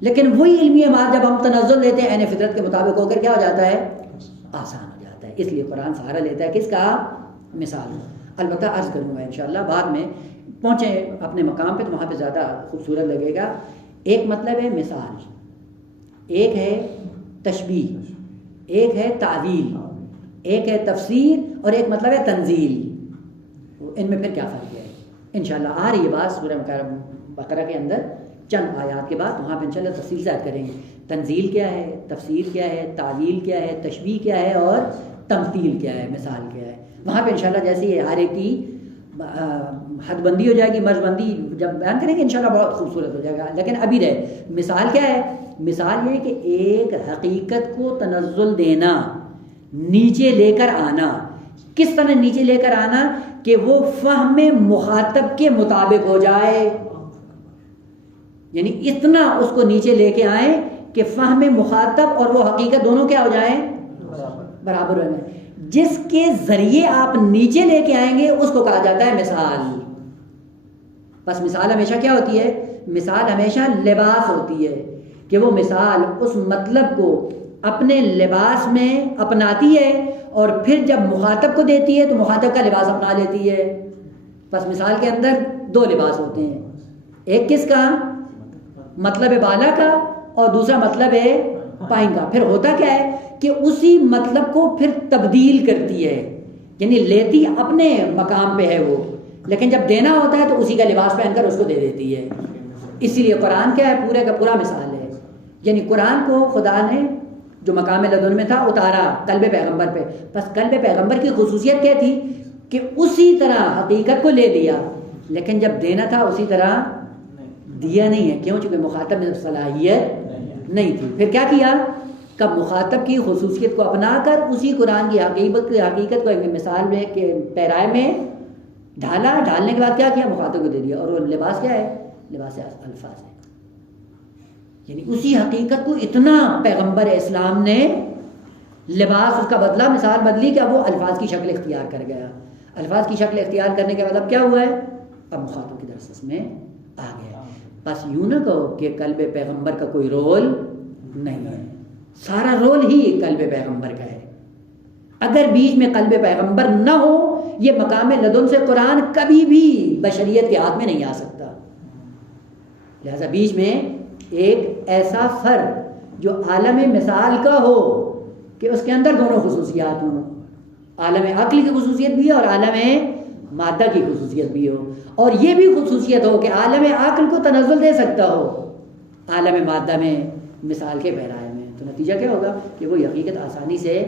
لیکن وہی علمی بعض جب ہم تنزل لیتے ہیں عین فطرت کے مطابق ہو کر کیا ہو جاتا ہے؟ آسان ہو جاتا ہے۔ اس لیے قرآن سہارا لیتا ہے کس کا؟ مثال. البتہ عرض کروں گا انشاءاللہ بعد میں پہنچیں اپنے مقام پہ تو وہاں پہ زیادہ خوبصورت لگے گا. ایک مطلب ہے مثال، ایک ہے تشبیہ، ایک ہے تعویل، ایک ہے تفسیر، اور ایک مطلب ہے تنزیل. ان میں پھر کیا فرق ہے انشاءاللہ آ رہی ہے بات سورہ بقرہ کے اندر چند آیات کے بعد، وہاں پہ انشاءاللہ تفصیل سے کریں گے. تنزیل کیا ہے، تفسیر کیا ہے، تعویل کیا ہے، تشبیہ کیا ہے، اور تمثیل کیا ہے، مثال کیا ہے. وہاں پہ انشاءاللہ جیسے یہ ہر ایک کی حد بندی ہو جائے گی، مرز بندی جب بیان کریں گے انشاءاللہ بہت خوبصورت ہو جائے گا. لیکن ابھی رہے مثال کیا ہے؟ مثال یہ کہ ایک حقیقت کو تنزل دینا، نیچے لے کر آنا. کس طرح نیچے لے کر آنا؟ کہ وہ فہم مخاطب کے مطابق ہو جائے، یعنی اتنا اس کو نیچے لے کے آئیں کہ فہم مخاطب اور وہ حقیقت دونوں کیا ہو جائیں؟ برابر ہو جائیں. جس کے ذریعے آپ نیچے لے کے آئیں گے اس کو کہا جاتا ہے مثال. بس مثال ہمیشہ کیا ہوتی ہے؟ مثال ہمیشہ لباس ہوتی ہے کہ وہ مثال اس مطلب کو اپنے لباس میں اپناتی ہے اور پھر جب مخاطب کو دیتی ہے تو مخاطب کا لباس اپنا لیتی ہے. بس مثال کے اندر دو لباس ہوتے ہیں، ایک کس کا؟ مطلب بالا کا، اور دوسرا مطلب ہے پائیں کا. پھر ہوتا کیا ہے کہ اسی مطلب کو پھر تبدیل کرتی ہے، یعنی لیتی اپنے مقام پہ ہے وہ، لیکن جب دینا ہوتا ہے تو اسی کا لباس پہن کر اس کو دے دیتی ہے. اسی لیے قرآن کیا ہے؟ پورے کا پورا مثال ہے. یعنی قرآن کو خدا نے جو مقام لدن میں تھا اتارا قلب پیغمبر پہ. بس قلب پیغمبر کی خصوصیت کیا تھی؟ کہ اسی طرح حقیقت کو لے لیا، لیکن جب دینا تھا اسی طرح دیا نہیں ہے. کیوں؟ چونکہ مخاطب میں صلاحیت نہیں تھی. پھر کیا کیا؟ کب مخاطب کی خصوصیت کو اپنا کر اسی قرآن کی حقیقت کو ایک مثال میں کہ پیرائے میں ڈھالا. ڈھالنے کے بعد کیا کیا؟ مخاطب کو دے دیا. اور وہ لباس کیا ہے؟ لباس الفاظ ہے. یعنی اسی حقیقت کو اتنا پیغمبر اسلام نے لباس اس کا بدلا، مثال بدلی کہ اب وہ الفاظ کی شکل اختیار کر گیا. الفاظ کی شکل اختیار کرنے کے بعد اب کیا ہوا ہے؟ اب مخاطب کی درس میں آ گیا. بس یوں نہ کہو کہ قلب پیغمبر کا کوئی رول نہیں ہے، سارا رول ہی قلب پیغمبر کا ہے. اگر بیچ میں قلب پیغمبر نہ ہو یہ مقام لدن سے قرآن کبھی بھی بشریت کے ہاتھ میں نہیں آ سکتا. لہذا بیچ میں ایک ایسا فرد جو عالم مثال کا ہو کہ اس کے اندر دونوں خصوصیات ہوں، عالم عقل کی خصوصیت بھی ہے اور عالم مادہ کی خصوصیت بھی ہو، اور یہ بھی خصوصیت ہو کہ عالم عقل کو تنزل دے سکتا ہو عالم مادہ میں مثال کے پیرائے میں. تو نتیجہ کیا ہوگا کہ وہ حقیقت آسانی سے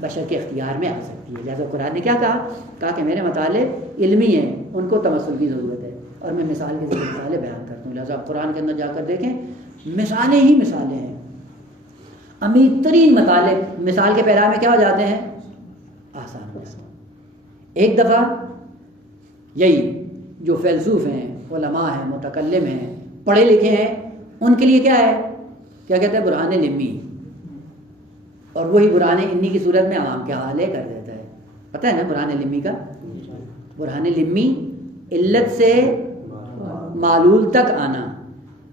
بشر کے اختیار میں آ سکتی ہے. لہٰذا قرآن نے کیا کہا کہ میرے مطالب علمی ہیں، ان کو تمثل کی ضرورت ہے اور میں مثال کے ذریعے مثالیں بیان کرتا ہوں. لہٰذا قرآن کے اندر جا کر دیکھیں مثالیں ہی مثالیں ہیں. امیر ترین مطالب مثال کے پیرائے میں کیا ہو جاتے ہیں؟ آسان ہو جاتے ہیں. ایک دفعہ یہی جو فیلسوف ہیں، علماء ہیں، متکلم ہیں، پڑھے لکھے ہیں، ان کے لیے کیا ہے؟ کیا کہتے ہیں؟ برہان لمی. اور وہی برہان انی کی صورت میں عوام کے حوالے کر دیتا ہے. پتہ ہے نا برہان لمی کا؟ برہان لمی علت سے معلول تک آنا،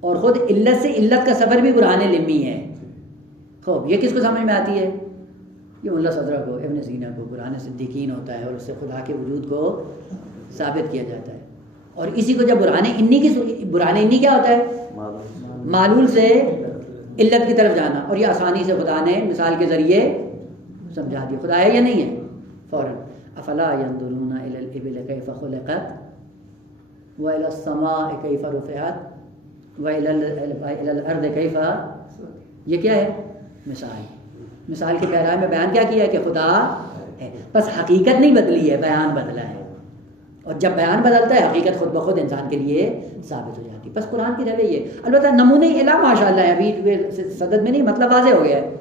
اور خود علت سے علت کا سفر بھی برہان لمی ہے. خوب یہ کس کو سمجھ میں آتی ہے؟ یہ ملا صدرہ کو، ابن سینا کو. برہان صدیقین ہوتا ہے اور اس سے خدا کے وجود کو ثابت کیا جاتا ہے. اور اسی کو جب برہان انی کیا ہوتا ہے؟ معلول سے علت کی طرف جانا. اور یہ آسانی سے خدا نے مثال کے ذریعے سمجھا دیا. خدا ہے یا نہیں ہے؟ فوراً افلا ينظرون الى الابل كيف خلقت والى السماء كيف رفعت والى الارض كيف. یہ کیا ہے؟ مثال. مثال کے پیرائے میں بیان کیا کیا ہے کہ خدا ہے. بس حقیقت نہیں بدلی ہے، بیان بدلا ہے. اور جب بیان بدلتا ہے حقیقت خود بخود انسان کے لیے ثابت ہو جاتی ہے. بس قرآن کی روی یہ. البتہ نمونے اعلیٰ ماشاء اللہ ہے، ابھی صدد میں نہیں، مطلب واضح ہو گیا ہے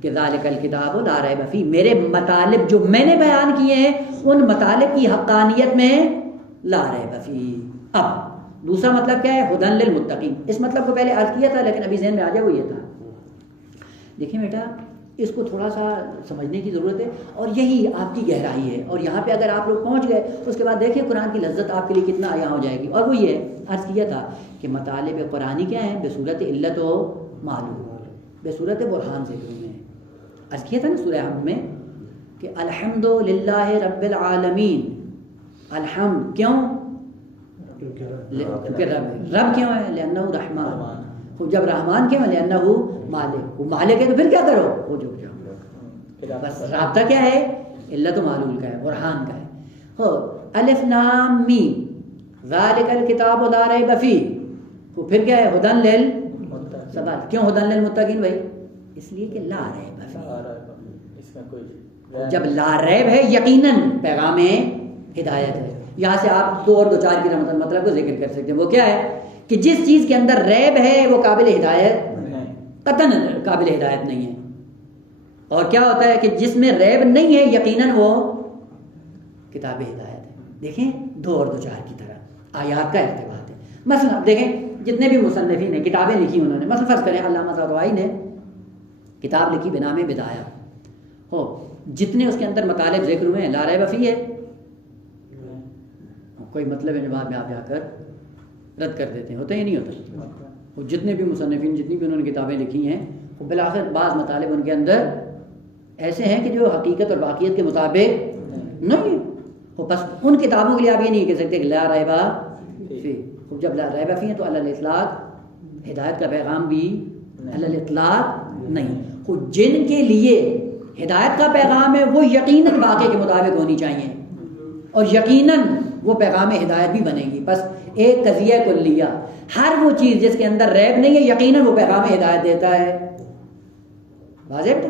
کہ ذالک الکتاب لا ریب فیہ. میرے مطالب جو میں نے بیان کیے ہیں ان مطالب کی حقانیت میں لا ریب فیہ. اب دوسرا مطلب کیا ہے؟ ہدی للمتقین. اس مطلب کو پہلے عرض کیا تھا لیکن ابھی ذہن میں آ جائے وہ یہ تھا. دیکھیں بیٹا اس کو تھوڑا سا سمجھنے کی ضرورت ہے اور یہی آپ کی گہرائی ہے. اور یہاں پہ اگر آپ لوگ پہنچ گئے اس کے بعد دیکھیں قرآن کی لذت آپ کے لیے کتنا عیاں ہو جائے گی. اور وہ یہ عرض کیا تھا کہ مطالب قرآنی کیا ہیں؟ بصورت علت و معلوم، بصورت برہان ذکر میں. عرض کیا تھا نا سورہ حمد میں کہ الحمد للہ رب العالمین. الحمد کیوں؟ کیونکہ رب کیوں ہے؟ لأنہ رحمان. جب رحمان کیوں ہے؟ لأنہ مالک. وہ مالک ہے تو پھر کیا کرو؟ ہو جو جاؤ. بس رابطہ کیا ہے؟ علت و معلول کا ہے، برہان کا ہے. ہو الف لام میم ذالک الکتاب لا ریب فیہ. وہ پھر کیا ہے؟ ہدی للمتقین. کیوں ہدی للمتقین بھائی؟ اس لیے کہ لا ریب فیہ. جب لا ریب ہے یقیناً پیغام ہدایت ہے. یہاں سے آپ دو اور دو چار کی مطلب کو ذکر کر سکتے ہیں. وہ کیا ہے کہ جس چیز کے اندر ریب ہے وہ قابل ہدایت قطعاً قابل ہدایت نہیں ہے. اور کیا ہوتا ہے کہ جس میں ریب نہیں ہے یقیناً وہ کتاب ہدایت ہے. دیکھیں دو اور دو چار کی طرح آیات کا ارتباط ہے. مثلا دیکھیں جتنے بھی مصنفین ہیں کتابیں لکھی انہوں نے، مثلا فرض کریں علامہ زروائی نے کتاب لکھی بنام بدایہ ہو، جتنے اس کے اندر مطالب ذکر ہوئے ہیں لا ریب فیہ ہے. کوئی مطلب ہے بعد میں آپ جا کر رد کر دیتے ہیں، ہوتا ہی نہیں ہوتا. وہ جتنے بھی مصنفین جتنی بھی انہوں نے کتابیں لکھی ہیں وہ بالآخر بعض مطالب ان کے اندر ایسے ہیں کہ جو حقیقت اور واقعیت کے مطابق نہیں. بس ان کتابوں کے لیے آپ یہ نہیں کہہ سکتے کہ لا ریب فیہ. جب لا ریب فیہ تو علی الاطلاق ہدایت کا پیغام بھی علی الاطلاق نہیں. جن کے لیے ہدایت کا پیغام ہے وہ یقیناً واقعے کے مطابق ہونی چاہیے اور یقیناً وہ پیغام ہدایت بھی بنے گی. بس ایک قضیہ کلیہ، ہر وہ چیز جس کے اندر ریب نہیں ہے یقیناً وہ پیغام ہدایت دیتا ہے. واضح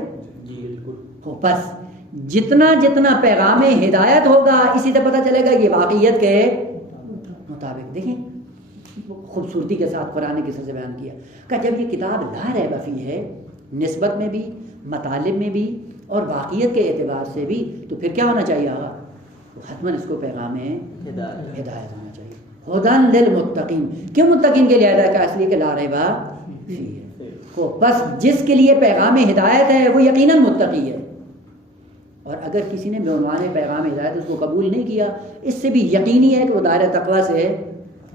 ہو؟ بس جتنا جتنا پیغام ہدایت ہوگا اسی سے پتہ چلے گا یہ واقعیت کے مطابق. دیکھیں خوبصورتی کے ساتھ قرآن نے کس سے بیان کیا کہ جب یہ کتاب لا ریب فیہ ہے نسبت میں بھی، مطالب میں بھی اور واقعیت کے اعتبار سے بھی، تو پھر کیا ہونا چاہیے؟ آگا حتماً اس کو پیغام ہدایت ہونا چاہیے. ہدی للمتقین. کیوں متقین کے لیے ہدایت کا؟ اس لیے کہ لا ریب فیہ. بس جس کے لیے پیغام ہدایت ہے وہ یقیناً متقی ہے. اور اگر کسی نے بعنوان پیغام ہدایت اس کو قبول نہیں کیا اس سے بھی یقینی ہے کہ وہ دائرہ تقویٰ سے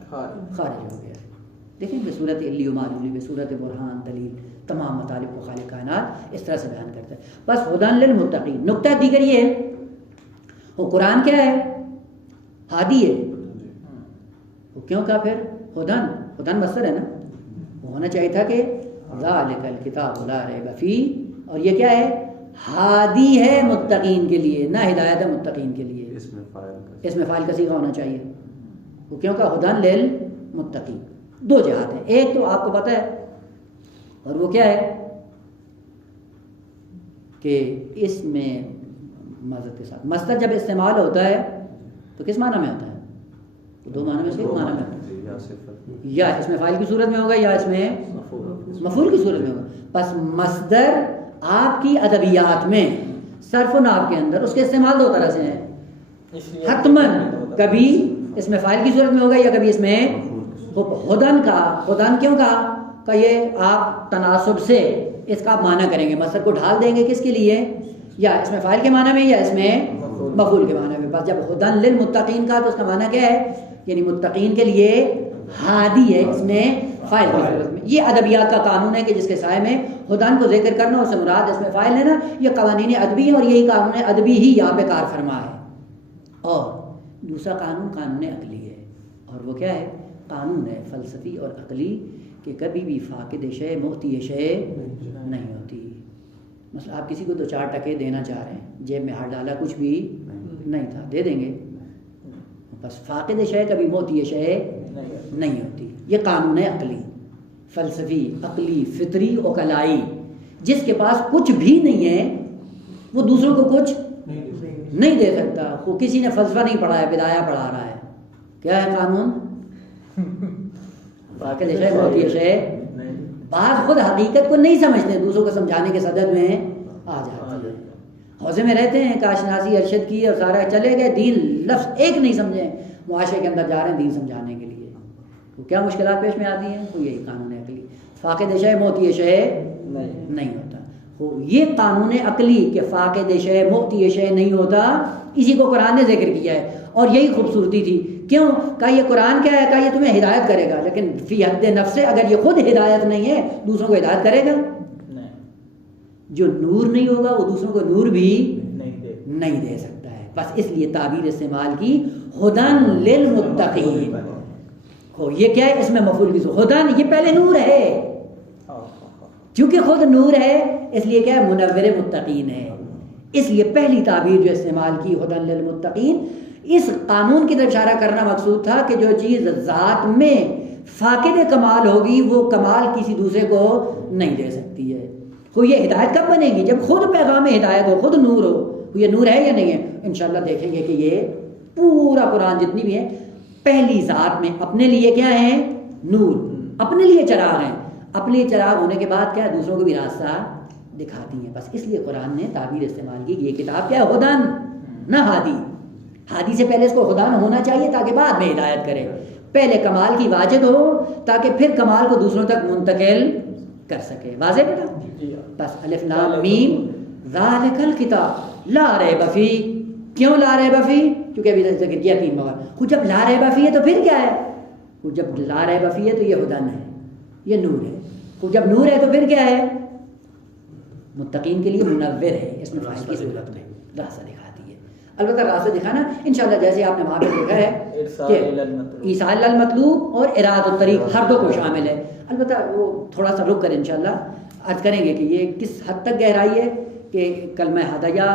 خارج ہو گیا. دیکھیں بصورت علی و معلولی، بصورت برہان دلیل، تمام مطالب کو خالق کائنات اس طرح سے بیان کرتا ہے. بس ہدی للمتقین. نقطہ دیگر یہ ہے وہ قرآن کیا ہے؟ ہادی ہے. وہ کیوں کہا پھر ہدن مصدر ہے نا، وہ ہونا چاہیے تھا کہ ذالک الکتاب لا ریب فیہ. اور یہ کیا ہے؟ ہادی ہے متقین کے لیے، نہ ہدایت ہے متقین کے لیے. اس میں فاعل کا صیغہ ہونا چاہیے. وہ کیوں کہا ہدن للمتقین؟ دو جہات ہیں. ایک تو آپ کو پتہ ہے اور وہ کیا ہے کہ اس میں معذرت کے ساتھ مصدر جب استعمال ہوتا ہے تو کس معنی میں ہوتا ہے؟ دو معنی میں سے ایک معنی میں ہوتا ہے. یا اس میں فاعل کی صورت میں ہوگا یا اس میں مفعول کی صورت میں ہوگا. بس مصدر آپ کی ادبیات میں صرف و نحو کے اندر اس کے استعمال دو طرح سے ہیں. حتماً کبھی اس میں فاعل کی صورت میں ہوگا یا کبھی اس میں ہدن کا. ہدن کیوں کہا کہ یہ آپ تناسب سے اس کا آپ معنی کریں گے، مصدر کو ڈھال دیں گے کس کے لیے؟ یا اس میں فاعل کے معنی میں یا اس میں مفعول کے معنی میں. بس جب ہدن للمتقین کا تو اس کا معنی کیا ہے؟ یعنی متقین کے لیے ہادی ہے، اس میں فاعل کی صورت میں. یہ ادبیات کا قانون ہے کہ جس کے سائے میں ہدن کو ذکر کرنا اس سے مراد اس میں فاعل ہے نا. یہ قوانین ادبی ہیں اور یہی قانون ادبی ہی یہاں پہ کار فرما ہے. اور دوسرا قانون عقلی ہے، اور وہ کیا ہے؟ قانون ہے فلسفی اور عقلی کہ کبھی بھی فاقد شے معطی شے نہیں ہوتی. مثلا آپ کسی کو 2-4 ٹکے دینا چاہ رہے ہیں، جیب میں ہاتھ ڈالا کچھ بھی نہیں تھا، دے دیں گے. بس فاقد شے کبھی معطی شے نہیں ہوتی. یہ قانون ہے عقلی، فلسفی، عقلی، فطری، عقلائی. جس کے پاس کچھ بھی نہیں ہے وہ دوسروں کو کچھ نہیں دے سکتا. وہ کسی نے فلسفہ نہیں پڑھا ہے، بدایہ پڑھا رہا ہے. کیا ہے قانون؟ فاقد شے معطی شے. بعض خود حقیقت کو نہیں سمجھتے، دوسروں کو سمجھانے کے صدد میں آ جاتے ہیں. حوضے میں رہتے ہیں، کاشناسی ارشد کی اور سارا چلے گئے، دین لفظ ایک نہیں سمجھے، معاشرے کے اندر جا رہے ہیں دین سمجھانے کے لیے. تو کیا مشکلات پیش میں آتی ہیں؟ تو یہی قانون عقلی، فاقد شے معطی شے نہیں ہوتا. یہ قانون عقلی کہ فاقد شے معطی شے نہیں ہوتا، اسی کو قرآن نے ذکر کیا ہے. اور یہی خوبصورتی تھی. کیوں کہ یہ قرآن کیا ہے کہ یہ تمہیں ہدایت کرے گا، لیکن فی حد نفس سے اگر یہ خود ہدایت نہیں ہے دوسروں کو ہدایت کرے گا؟ جو نور نہیں ہوگا وہ دوسروں کو نور بھی نہیں دے سکتا ہے. بس اس لیے تعبیر استعمال کی ہدن للمتقین. یہ کیا ہے؟ اس میں مفعول بھی ہدن، یہ پہلے نور ہے، چونکہ خود نور ہے اس لیے کیا ہے؟ منور متقین ہے. اس لیے پہلی تعبیر جو استعمال کی ہدن للمتقین، اس قانون کی طرف اشارہ کرنا مقصود تھا کہ جو چیز ذات میں فاقد کمال ہوگی وہ کمال کسی دوسرے کو نہیں دے سکتی ہے. تو یہ ہدایت کب بنے گی؟ جب خود پیغام ہدایت ہو، خود نور ہو. یہ نور ہے یا نہیں ہے؟ انشاءاللہ دیکھیں گے کہ یہ پورا قرآن جتنی بھی ہے پہلی ذات میں اپنے لیے کیا ہے؟ نور. اپنے لیے چراغ ہیں. اپنے لیے چراغ ہونے کے بعد کیا ہے؟ دوسروں کو بھی راستہ دکھاتی ہیں. بس اس لیے قرآن نے تعبیر استعمال کی. یہ کتاب کیا ہے؟ ہدن، نہ ہادی. ہادی سے پہلے اس کو خدا نہ ہونا چاہیے تاکہ بعد میں ہدایت کرے. پہلے کمال کی واجد ہو تاکہ پھر کمال کو دوسروں تک منتقل کر سکے. واضح بیٹا؟ بس الف لام میم ذالک الکتاب لا ریب فیہ. کیوں لا ریب فیہ؟ کیونکہ ابھی ذکر کیا 3 مواقع. جب لا ریب فیہ ہے تو پھر کیا ہے؟ جب لا ریب فیہ ہے تو یہ ہدن ہے، یہ نور ہے. جب نور ہے تو پھر کیا ہے؟ متقین کے لیے منور ہے. اس میں فائل کی صورت میں راستہ دکھاتی ہے. البتہ راستہ دکھانا انشاءاللہ جیسے آپ نے وہاں پہ دیکھا ہے کہ ایصال المطلوب اور اراد الطریق ہر دو کو شامل ہے. البتہ وہ تھوڑا سا رک کر انشاءاللہ عرض کریں گے کہ یہ کس حد تک گہرائی ہے کہ کلمہ ہدیہ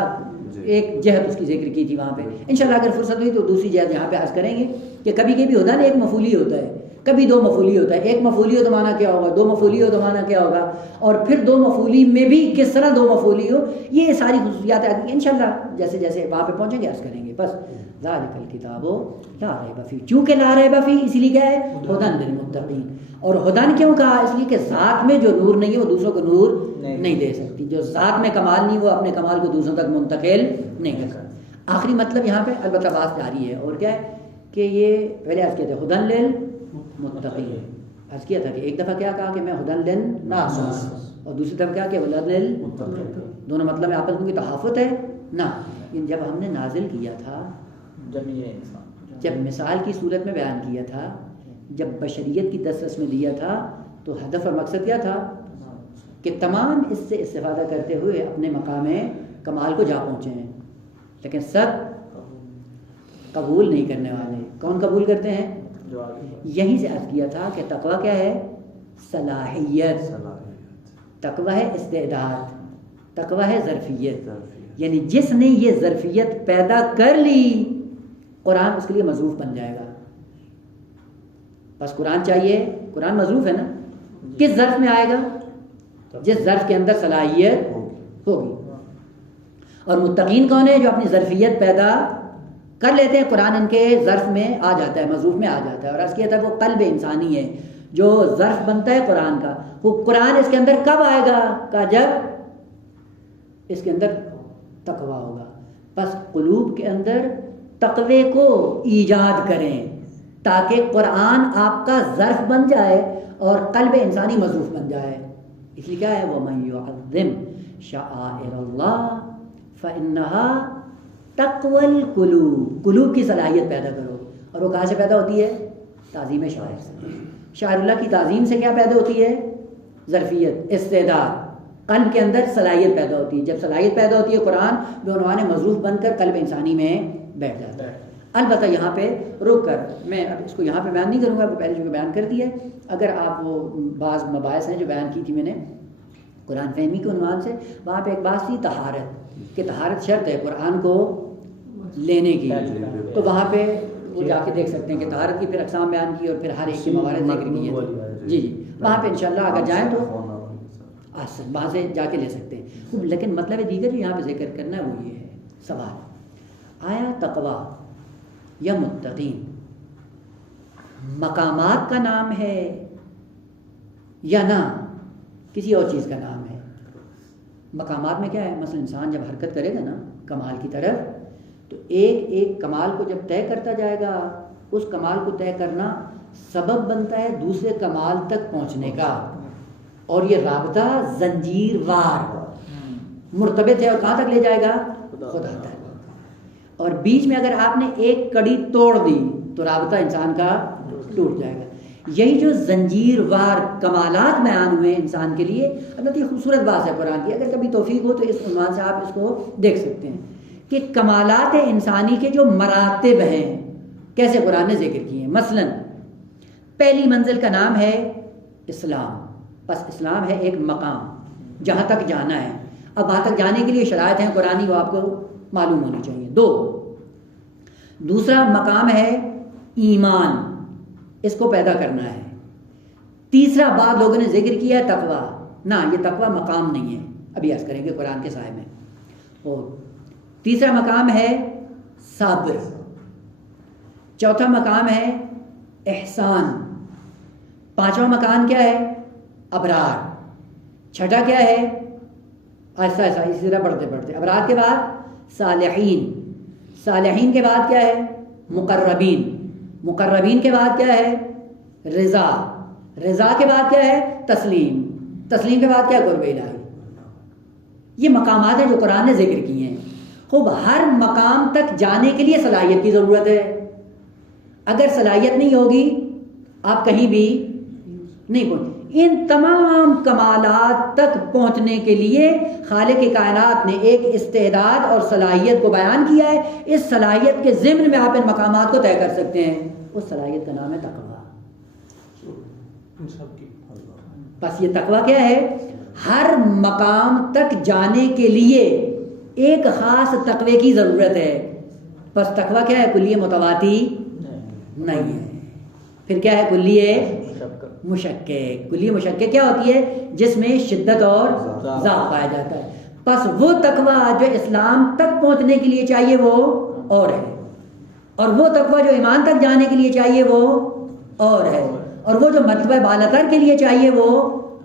ایک جہت اس کی ذکر کی تھی وہاں پہ. انشاءاللہ اگر فرصت ہوئی تو دوسری جہت یہاں پہ عرض کریں گے کہ کبھی کبھی ہدن ایک مفعولی ہوتا ہے، کبھی 2 مفعولی ہوتا ہے. ایک مفعولی ہو تو معنی کیا ہوگا، 2 مفعولی ہو تو معنی کیا ہوگا، اور پھر 2 مفعولی میں بھی کس طرح 2 مفعولی ہو. یہ ساری خصوصیات آتی ہیں. انشاءاللہ جیسے جیسے وہاں پہ پہنچیں گے عرض کریں گے. بس ذالک الکتاب لا ریب فیہ، چونکہ لا ریب فیہ اسی لیے کیا ہے؟ ہدن للمتقین. اور ہدن کیوں کہا؟ اس لیے کہ ذات میں جو نور نہیں ہے وہ دوسروں کو نور نہیں دے سکتی. جو ذات میں کمال نہیں وہ اپنے کمال کو دوسروں تک منتقل نہیں کر سکتی. آخری مطلب یہاں پہ البتہ بات جاری ہے اور کیا ہے کہ یہ پہلے عرض کیا تھا ہدن للمتقین. عرض کیا تھا کہ ایک دفعہ کیا کہا کہ میں ہدن للناس، اور دوسری دفعہ کیا کہ ہدن للمتقین. دونوں مطلب میں آپس میں تحافظ ہے نا. جب ہم نے نازل کیا تھا، جب مثال کی صورت میں بیان کیا تھا، جب بشریت کی دسترس میں دیا تھا، تو ہدف اور مقصد کیا تھا کہ تمام اس سے استفادہ کرتے ہوئے اپنے مقام کمال کو جا پہنچے ہیں. لیکن سب قبول نہیں کرنے والے. کون قبول کرتے ہیں؟ یہیں سے عرض کیا تھا کہ تقویٰ کیا ہے؟ صلاحیت. تقویٰ ہے استعداد، تقویٰ ہے ظرفیت. یعنی جس نے یہ ظرفیت پیدا کر لی قرآن اس کے لیے مظروف بن جائے گا. بس قرآن چاہیے. قرآن مظروف ہے نا. کس ظرف میں آئے گا؟ جس ظرف کے اندر صلاحیت ہوگی. اور متقین کون ہے؟ جو اپنی ظرفیت پیدا کر لیتے ہیں. قرآن ان کے ظرف میں آ جاتا ہے، مظروف میں آ جاتا ہے. اور عرض کیا تھا وہ قلب انسانی ہے جو ظرف بنتا ہے قرآن کا. وہ قرآن اس کے اندر کب آئے گا؟ کہ جب اس کے اندر تقویٰ ہوگا. بس قلوب کے اندر تقوی کو ایجاد کریں تاکہ قرآن آپ کا ظرف بن جائے اور قلب انسانی مظروف بن جائے. اس لیے کیا ہے؟ وَمَن يُعَظِّمْ شَعَائِرَ اللَّهِ فَإِنَّهَا تَقْوَى الْقُلُوبِ. قلوب کی صلاحیت پیدا کرو. اور وہ کہاں سے پیدا ہوتی ہے؟ تعظیم شاعر سے. شاعر اللہ کی تعظیم سے کیا پیدا ہوتی ہے؟ ظرفیت، استعداد. قلب کے اندر صلاحیت پیدا ہوتی ہے. جب صلاحیت پیدا ہوتی ہے قرآن بعنوان مظروف بن کر قلب انسانی میں بیٹھ جاتا ہے. البتہ یہاں پہ رک کر میں اب اس کو یہاں پہ بیان نہیں کروں گا، وہ پہلے جو بیان کر دیا ہے. اگر آپ وہ بعض مباحث ہیں جو بیان کی تھی میں نے قرآن فہمی کے عنوان سے، وہاں پہ ایک بات تھی طہارت، کہ طہارت شرط ہے قرآن کو لینے کی. تو وہاں پہ وہ جا کے دیکھ سکتے ہیں کہ طہارت کی پھر اقسام بیان کی اور پھر ہر ایک کے موارد ذکر کی ہے. جی وہاں پہ انشاءاللہ اگر جائیں تو وہاں سے جا کے لے سکتے ہیں. لیکن مطلب دیگر جو یہاں پہ ذکر کرنا ہے وہ یہ ہے. سوال آیا تقویٰ یا متقین مقامات کا نام ہے یا نہ کسی اور چیز کا نام ہے؟ مقامات میں کیا ہے؟ مثلا انسان جب حرکت کرے گا نا کمال کی طرف تو ایک ایک کمال کو جب طے کرتا جائے گا، اس کمال کو طے کرنا سبب بنتا ہے دوسرے کمال تک پہنچنے کا. اور یہ رابطہ زنجیر وار مرتبط ہے اور کہاں تک لے جائے گا؟ خدا تک. اور بیچ میں اگر آپ نے ایک کڑی توڑ دی تو رابطہ انسان کا ٹوٹ جائے گا. یہی جو زنجیر وار کمالات بیان ہوئے انسان کے لیے، البتہ یہ خوبصورت بات ہے قرآن کی. اگر کبھی توفیق ہو تو اس عنوان سے آپ اس کو دیکھ سکتے ہیں کہ کمالات انسانی کے جو مراتب ہیں کیسے قرآن نے ذکر کیے ہیں. مثلا پہلی منزل کا نام ہے اسلام. بس اسلام ہے ایک مقام جہاں تک جانا ہے. اب وہاں تک جانے کے لیے شرائط ہیں قرآنی، وہ آپ کو معلوم ہونی چاہیے. دوسرا مقام ہے ایمان، اس کو پیدا کرنا ہے. تیسرا بعض لوگوں نے ذکر کیا ہے تقوی. نہ، یہ تقوی مقام نہیں ہے، ابھی عرض کریں گے قرآن کے سائے میں. اور تیسرا مقام ہے صبر. چوتھا مقام ہے احسان. پانچواں مقام کیا ہے؟ ابرار. چھٹا کیا ہے؟ ایسا اسی طرح پڑھتے پڑھتے ابرار کے بعد صالحین. صالحین کے بعد کیا ہے؟ مقربین. مقربین کے بعد کیا ہے؟ رضا. رضا کے بعد کیا ہے؟ تسلیم. تسلیم کے بعد کیا ہے؟ قرب الہی. یہ مقامات ہیں جو قرآن نے ذکر کیے ہیں. خوب، ہر مقام تک جانے کے لیے صلاحیت کی ضرورت ہے. اگر صلاحیت نہیں ہوگی آپ کہیں بھی نہیں پہنچ. ان تمام کمالات تک پہنچنے کے لیے خالق کائنات نے ایک استعداد اور صلاحیت کو بیان کیا ہے. اس صلاحیت کے ضمن میں آپ ان مقامات کو طے کر سکتے ہیں. اس صلاحیت کا نام ہے تقوی. بس یہ تقوی کیا ہے؟ ہر مقام تک جانے کے لیے ایک خاص تقوی کی ضرورت ہے. بس تقوی کیا ہے؟ کلیہ متواتی نہیں ہے. پھر کیا ہے؟ کلیہ مشکک. کلیہ مشکک کیا ہوتی ہے؟ جس میں شدت اور ضعف پایا جاتا ہے. بس وہ تقوی جو اسلام تک پہنچنے کے لیے چاہیے وہ اور ہے، اور وہ تقوی جو ایمان تک جانے کے لیے چاہیے وہ اور ہے، اور وہ جو مرتبہ بالاتر کے لیے چاہیے وہ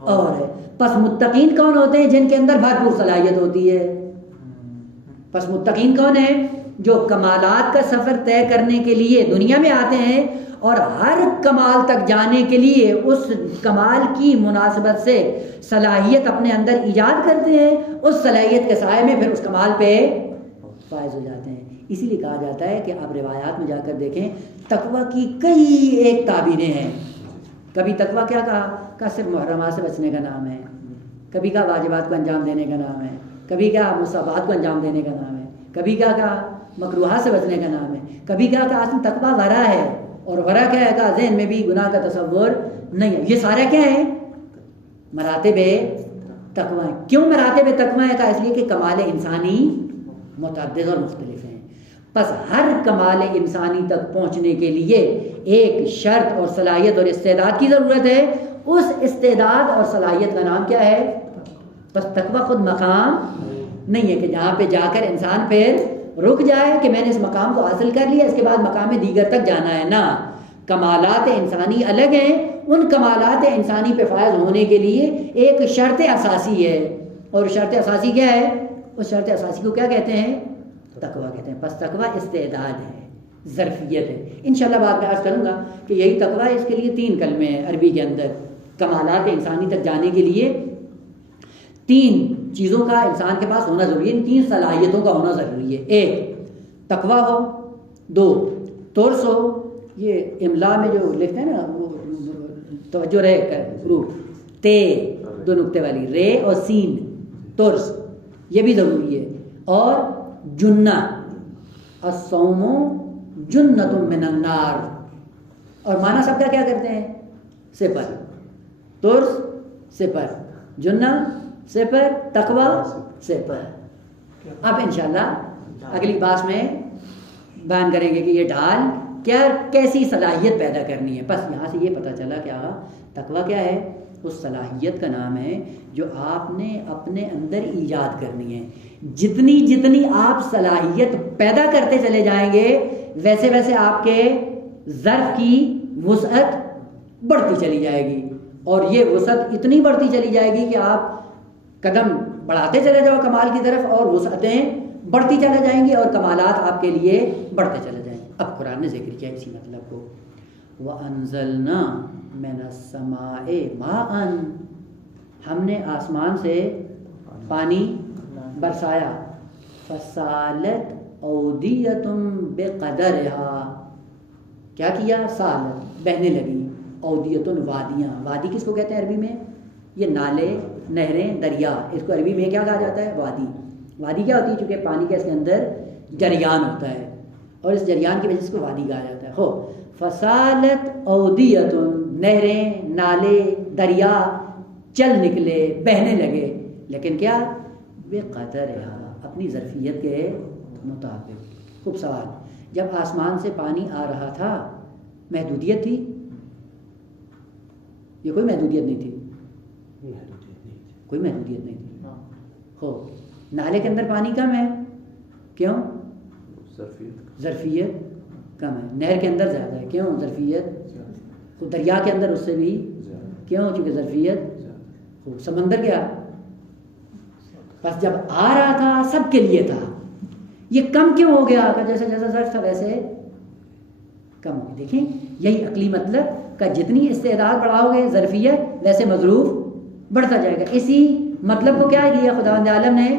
اور ہے. پس متقین کون ہوتے ہیں؟ جن کے اندر بھرپور صلاحیت ہوتی ہے. پس متقین کون ہیں؟ جو کمالات کا سفر طے کرنے کے لیے دنیا میں آتے ہیں اور ہر کمال تک جانے کے لیے اس کمال کی مناسبت سے صلاحیت اپنے اندر ایجاد کرتے ہیں. اس صلاحیت کے سائے میں پھر اس کمال پہ فائز ہو جاتے ہیں. اسی لیے کہا جاتا ہے کہ آپ روایات میں جا کر دیکھیں تقوی کی کئی ایک تعبیریں ہیں. کبھی تقوی کیا کہا صرف محرمات سے بچنے کا نام ہے. کبھی کہا واجبات کو انجام دینے کا نام ہے. کبھی کہا مصابات کو انجام دینے کا نام ہے. کبھی کہا مکروہات سے بچنے کا نام ہے. کبھی کہا اصل تقوی ورع ہے، اور ورع کیا ہے؟ کہا ذہن میں بھی گناہ کا تصور نہیں ہے. یہ سارا کیا ہے؟ مراتب تقوی ہے. کیوں مراتب تقوی ہے؟ کہا اس لیے کہ کمال انسانی متعدد اور مختلف ہیں. بس ہر کمال انسانی تک پہنچنے کے لیے ایک شرط اور صلاحیت اور استعداد کی ضرورت ہے. اس استعداد اور صلاحیت کا نام کیا ہے؟ بس تقوی خود مقام نہیں ہے کہ جہاں پہ جا کر انسان پھر رک جائے کہ میں نے اس مقام کو حاصل کر لیا، اس کے بعد مقام دیگر تک جانا ہے. نہ، کمالات انسانی الگ ہیں. ان کمالات انسانی پہ فائز ہونے کے لیے ایک شرط اساسی ہے، اور شرط اساسی کیا ہے؟ اس شرط اساسی کو کیا کہتے ہیں؟ تقوی کہتے ہیں. بس تقوی استعداد ہے، ظرفیت ہے. انشاءاللہ بعد میں عرض کروں گا کہ یہی تقوی ہے. اس کے لیے 3 کلمے ہیں عربی کے اندر. کمالات انسانی تک جانے کے لیے 3 چیزوں کا انسان کے پاس ہونا ضروری ہے. 3 صلاحیتوں کا ہونا ضروری ہے. 1 تقوی ہو، 2 ترس ہو. یہ املا میں جو لکھتے ہیں نا وہ توجہ رہے کر حروف تے 2 نقطے والی رے اور سین، ترس، یہ بھی ضروری ہے. اور جنہ الصوم جنۃ من النار، اور معنی سب کا کیا کرتے ہیں؟ صفر. ترس صفر، جنہ صفر، تقوی صفر. اب انشاءاللہ اگلی بات میں بیان کریں گے کہ یہ ڈھال کیسی صلاحیت پیدا کرنی ہے. بس یہاں سے یہ پتہ چلا کہ تقوی کیا ہے؟ اس صلاحیت کا نام ہے جو آپ نے اپنے اندر ایجاد کرنی ہے. جتنی آپ صلاحیت پیدا کرتے چلے جائیں گے ویسے ویسے آپ کے ظرف کی وسعت بڑھتی چلی جائے گی، اور یہ وسعت اتنی بڑھتی چلی جائے گی کہ آپ قدم بڑھاتے چلے جاؤ کمال کی طرف، اور وسعتیں بڑھتی چلے جائیں گی، اور کمالات آپ کے لیے بڑھتے چلے جائیں گے. اب قرآن نے ذکر کیا اسی مطلب کو، وَأَنزَلْنَا مِنَ السَّمَاءِ مَاءً، ہم نے آسمان سے پانی برسایا. فَسَالَتْ أَوْدِيَةٌ بِقَدَرِهَا، کیا کیا؟ سالت، بہنے لگی. اودیتن، وادیاں. وادی کس کو کہتے ہیں عربی میں؟ یہ نالے، نہریں، دریا، اس کو عربی میں کیا کہا جاتا ہے؟ وادی. وادی کیا ہوتی ہے؟ چونکہ پانی کا اس کے اندر جریان ہوتا ہے، اور اس جریان کی وجہ سے اس کو وادی کہا جاتا ہے. ہو فصالت اودیت، نہریں، نالے، دریا چل نکلے، بہنے لگے، لیکن کیا؟ بے قدر، اپنی ظرفیت کے مطابق. خوب سوال، جب آسمان سے پانی آ رہا تھا محدودیت تھی؟ یہ کوئی محدودیت نہیں تھی، کوئی محدودیت نہیں تھی. ہو نالے کے اندر پانی کم ہے، کیوں؟ ظرفیت کم ہے. نہر کے اندر زیادہ ہے، کیوں؟ ظرفیت. دریا کے اندر اس سے بھی، کیوں؟ چونکہ ظرفیت. سمندر کیا؟ بس جب آ رہا تھا سب کے لیے تھا، یہ کم کیوں ہو گیا؟ جیسے جیسا ظرف تھا ویسے کم ہو. دیکھیں یہی عقلی مطلب کا، جتنی استعداد بڑھاؤ گے ظرفیت ویسے مظروف بڑھتا جائے گا. اسی مطلب کو کیا کیا خداوند عالم نے؟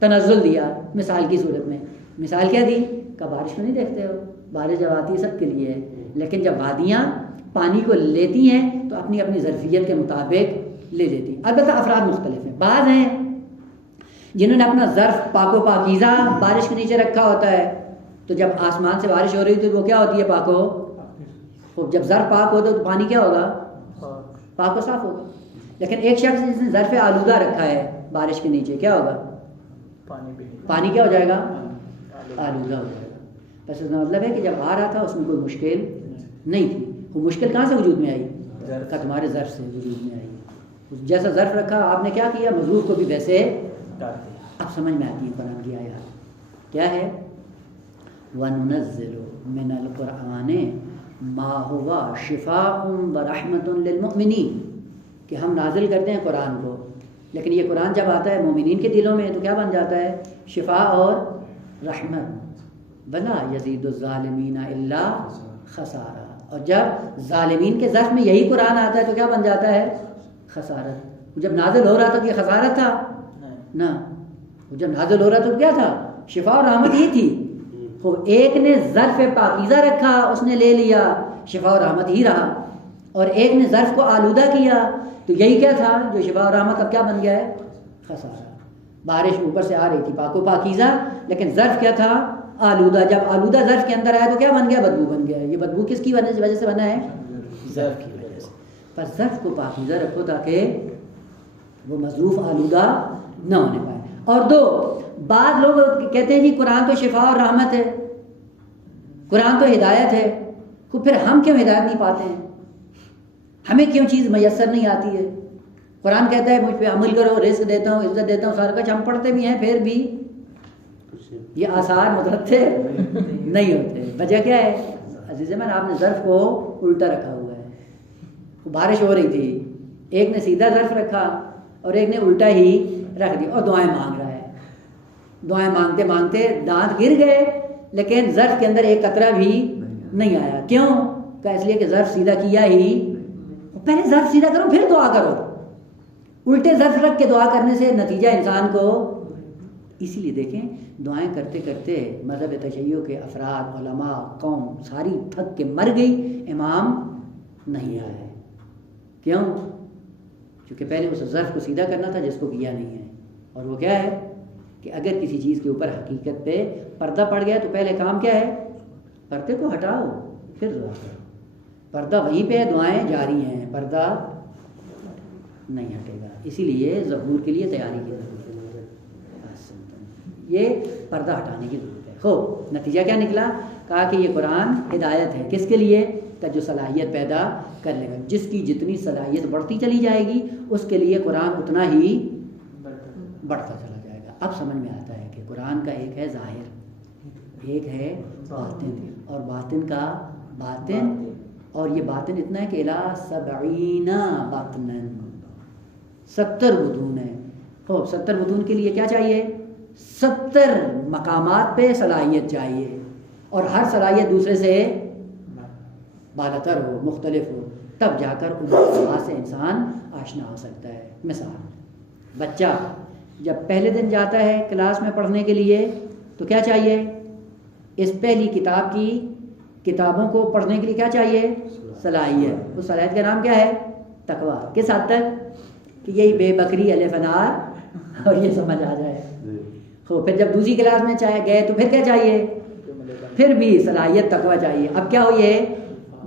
تنزل دیا مثال کی صورت میں. مثال کیا دی؟ کہ بارش کو نہیں دیکھتے ہو، بارش جب آتی ہے سب کے لیے ہے، لیکن جب وادیاں پانی کو لیتی ہیں تو اپنی اپنی ظرفیت کے مطابق لے لیتی ہیں. البتہ افراد مختلف ہیں. بعض ہیں جنہوں نے اپنا ظرف پاک و پاکیزہ بارش کے نیچے رکھا ہوتا ہے، تو جب آسمان سے بارش ہو رہی تو وہ کیا ہوتی ہے؟ پاک و جب ظرف پاک ہوتا ہے تو پانی کیا ہوگا؟ پاک و صاف ہوگا. لیکن ایک شخص جس نے ظرف آلودہ رکھا ہے بارش کے نیچے، کیا ہوگا؟ پانی کیا ہو جائے گا؟ آلودہ ہو جائے گا. بس اس کا مطلب ہے کہ جب آ رہا تھا اس میں کوئی مشکل نہیں تھی. وہ مشکل کہاں سے وجود میں آئی؟ کہ تمہارے ظرف سے وجود میں آئی. جیسا ظرف رکھا آپ نے کیا کیا؟ مظروف کو بھی ویسے. اب سمجھ میں آتی ہے قرآن کی آیات کیا ہے؟ وَنُنَزِّلُ مِنَ الْقُرْآنِ مَا هُوَ شِفَاءٌ وَرَحْمَةٌ لِلْمُؤْمِنِينَ، کہ ہم نازل کرتے ہیں قرآن کو، لیکن یہ قرآن جب آتا ہے مومنین کے دلوں میں تو کیا بن جاتا ہے؟ شفا اور رحمت. بلا یزید الظالمین الا خسارہ. اور جب ظالمین کے ظرف میں یہی قرآن آتا ہے تو کیا بن جاتا ہے؟ خسارت. جب نازل ہو رہا تھا تو یہ خسارت تھا نہ، جب نازل ہو رہا تھا تو کیا تھا؟ شفا اور رحمت ہی تھی. تو ایک نے ظرف پاکیزہ رکھا، اس نے لے لیا، شفا اور رحمت ہی رہا. اور ایک نے ظرف کو آلودہ کیا تو یہی کیا تھا؟ جو شفا اور رحمت اب کیا بن گیا ہے؟ خسارہ. بارش اوپر سے آ رہی تھی پاک و پاکیزہ، لیکن ظرف کیا تھا؟ آلودہ. جب آلودہ ظرف کے اندر آیا تو کیا بن گیا؟ بدبو بن گیا. یہ بدبو کس کی وجہ سے بنا ہے؟ ظرف کی وجہ سے. بس ظرف کو پاکیزہ رکھو تاکہ وہ مظروف آلودہ نہ ہونے پائے. اور دو، بعض لوگ کہتے ہیں جی قرآن تو شفا اور رحمت ہے، قرآن تو ہدایت ہے، تو پھر ہم کیوں ہدایت نہیں پاتے ہیں؟ ہمیں کیوں چیز میسر نہیں آتی ہے؟ قرآن کہتا ہے مجھ پہ عمل کرو، رزق دیتا ہوں، عزت دیتا ہوں، سارا کچھ. ہم پڑھتے بھی ہیں پھر بھی یہ آثار مترتب نہیں ہوتے. وجہ کیا ہے؟ عزیز من، آپ نے ظرف کو الٹا رکھا ہوا ہے. بارش ہو رہی تھی، ایک نے سیدھا ظرف رکھا اور ایک نے الٹا ہی رکھ دیا، اور دعائیں مانگ رہا ہے. دعائیں مانگتے مانگتے دانت گر گئے، لیکن ظرف کے اندر ایک قطرہ بھی نہیں آیا. کیوں؟ کہ اس لیے کہ ظرف سیدھا کیا ہی. پہلے ظرف سیدھا کرو پھر دعا کرو. الٹے ظرف رکھ کے دعا کرنے سے نتیجہ انسان کو. اسی لیے دیکھیں دعائیں کرتے کرتے مذہب تشیع کے افراد، علماء، قوم ساری تھک کے مر گئی، امام نہیں آیا ہے. کیوں؟ کیونکہ پہلے اس ظرف کو سیدھا کرنا تھا جس کو کیا نہیں ہے. اور وہ کیا ہے کہ اگر کسی چیز کے اوپر حقیقت پہ پردہ پڑ گیا تو پہلے کام کیا ہے؟ پردے کو ہٹاؤ پھر دعا کرو. پردہ وہیں پہ ہے، دعائیں جاری ہیں، پردہ نہیں ہٹے گا. اسی لیے ظہور کے لیے تیاری کی ضرورت ہے. یہ پردہ ہٹانے کی ضرورت ہے. خوب نتیجہ کیا نکلا؟ کہا کہ یہ قرآن ہدایت ہے. کس کے لیے؟ کہ جو صلاحیت پیدا کر لے گا. جس کی جتنی صلاحیت بڑھتی چلی جائے گی اس کے لیے قرآن اتنا ہی بڑھتا چلا جائے گا. اب سمجھ میں آتا ہے کہ قرآن کا ایک ہے ظاہر، ایک ہے باطن. اور باطن کا باطن، اور یہ باطن اتنا ہے کہ الا 70 باطنن، 70 بطون ہے. خوب 70 بطون کے لیے کیا چاہیے؟ 70 مقامات پہ صلاحیت چاہیے، اور ہر صلاحیت دوسرے سے بالاتر ہو، مختلف ہو، تب جا کر ان سے انسان آشنا ہو سکتا ہے. مثال، بچہ جب پہلے دن جاتا ہے کلاس میں پڑھنے کے لیے تو کیا چاہیے؟ اس پہلی کتاب کی کتابوں کو پڑھنے کے لیے کیا چاہیے؟ صلاحیت. اس صلاحیت کا نام کیا ہے؟ تقویٰ. کس حد تک کہ یہی بے بکری الف انار اور یہ سمجھ آ جائے. پھر جب دوسری کلاس میں گئے تو پھر کیا چاہیے؟ پھر بھی صلاحیت تقویٰ چاہیے. اب کیا ہو یہ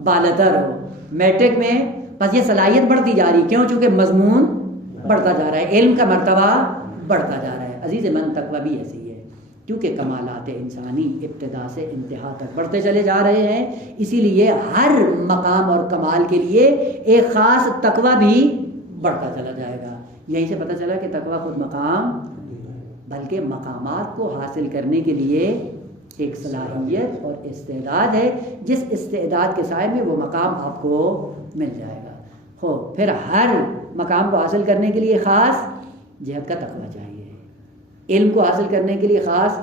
بالتر ہو میٹرک میں، بس یہ صلاحیت بڑھتی جا رہی. کیوں؟ چونکہ مضمون بڑھتا جا رہا ہے، علم کا مرتبہ بڑھتا جا رہا ہے. عزیز من تقویٰ بھی ایسی ہے، کیونکہ کمالات انسانی ابتدا سے انتہا تک بڑھتے چلے جا رہے ہیں. اسی لیے ہر مقام اور کمال کے لیے ایک خاص تقویٰ بھی بڑھتا چلا جائے گا. یہیں سے پتہ چلا کہ تقویٰ خود مقام بلکہ مقامات کو حاصل کرنے کے لیے ایک صلاحیت اور استعداد ہے، جس استعداد کے سائے میں وہ مقام آپ کو مل جائے گا. پھر ہر مقام کو حاصل کرنے کے لیے خاص جہت کا تقویٰ چاہیے. علم کو حاصل کرنے کے لیے خاص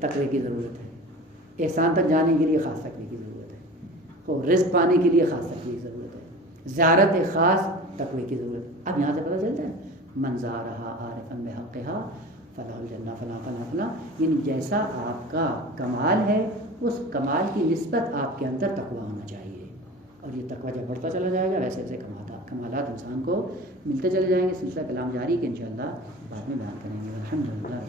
تقوی کی ضرورت ہے. احسان تک جانے کے لیے خاص تقوی کی ضرورت ہے. رزق پانے کے لیے خاص تقوی کی ضرورت ہے. زیارت خاص تقوی کی ضرورت ہے. اب یہاں سے پتہ چلتا ہے من زارہا عارفا بحقہا فلاح الجنہ فلاں فلاں فلاں. یعنی جیسا آپ کا کمال ہے اس کمال کی نسبت آپ کے اندر تقویٰ ہونا چاہیے. اور یہ تقویٰ جب بڑھتا چلا جائے گا ویسے ویسے کمالات انسان کو ملتے چلے جائیں گے. سلسلہ کلام جاری کہ انشاءاللہ بعد میں بیان کریں گے. الحمدللہ.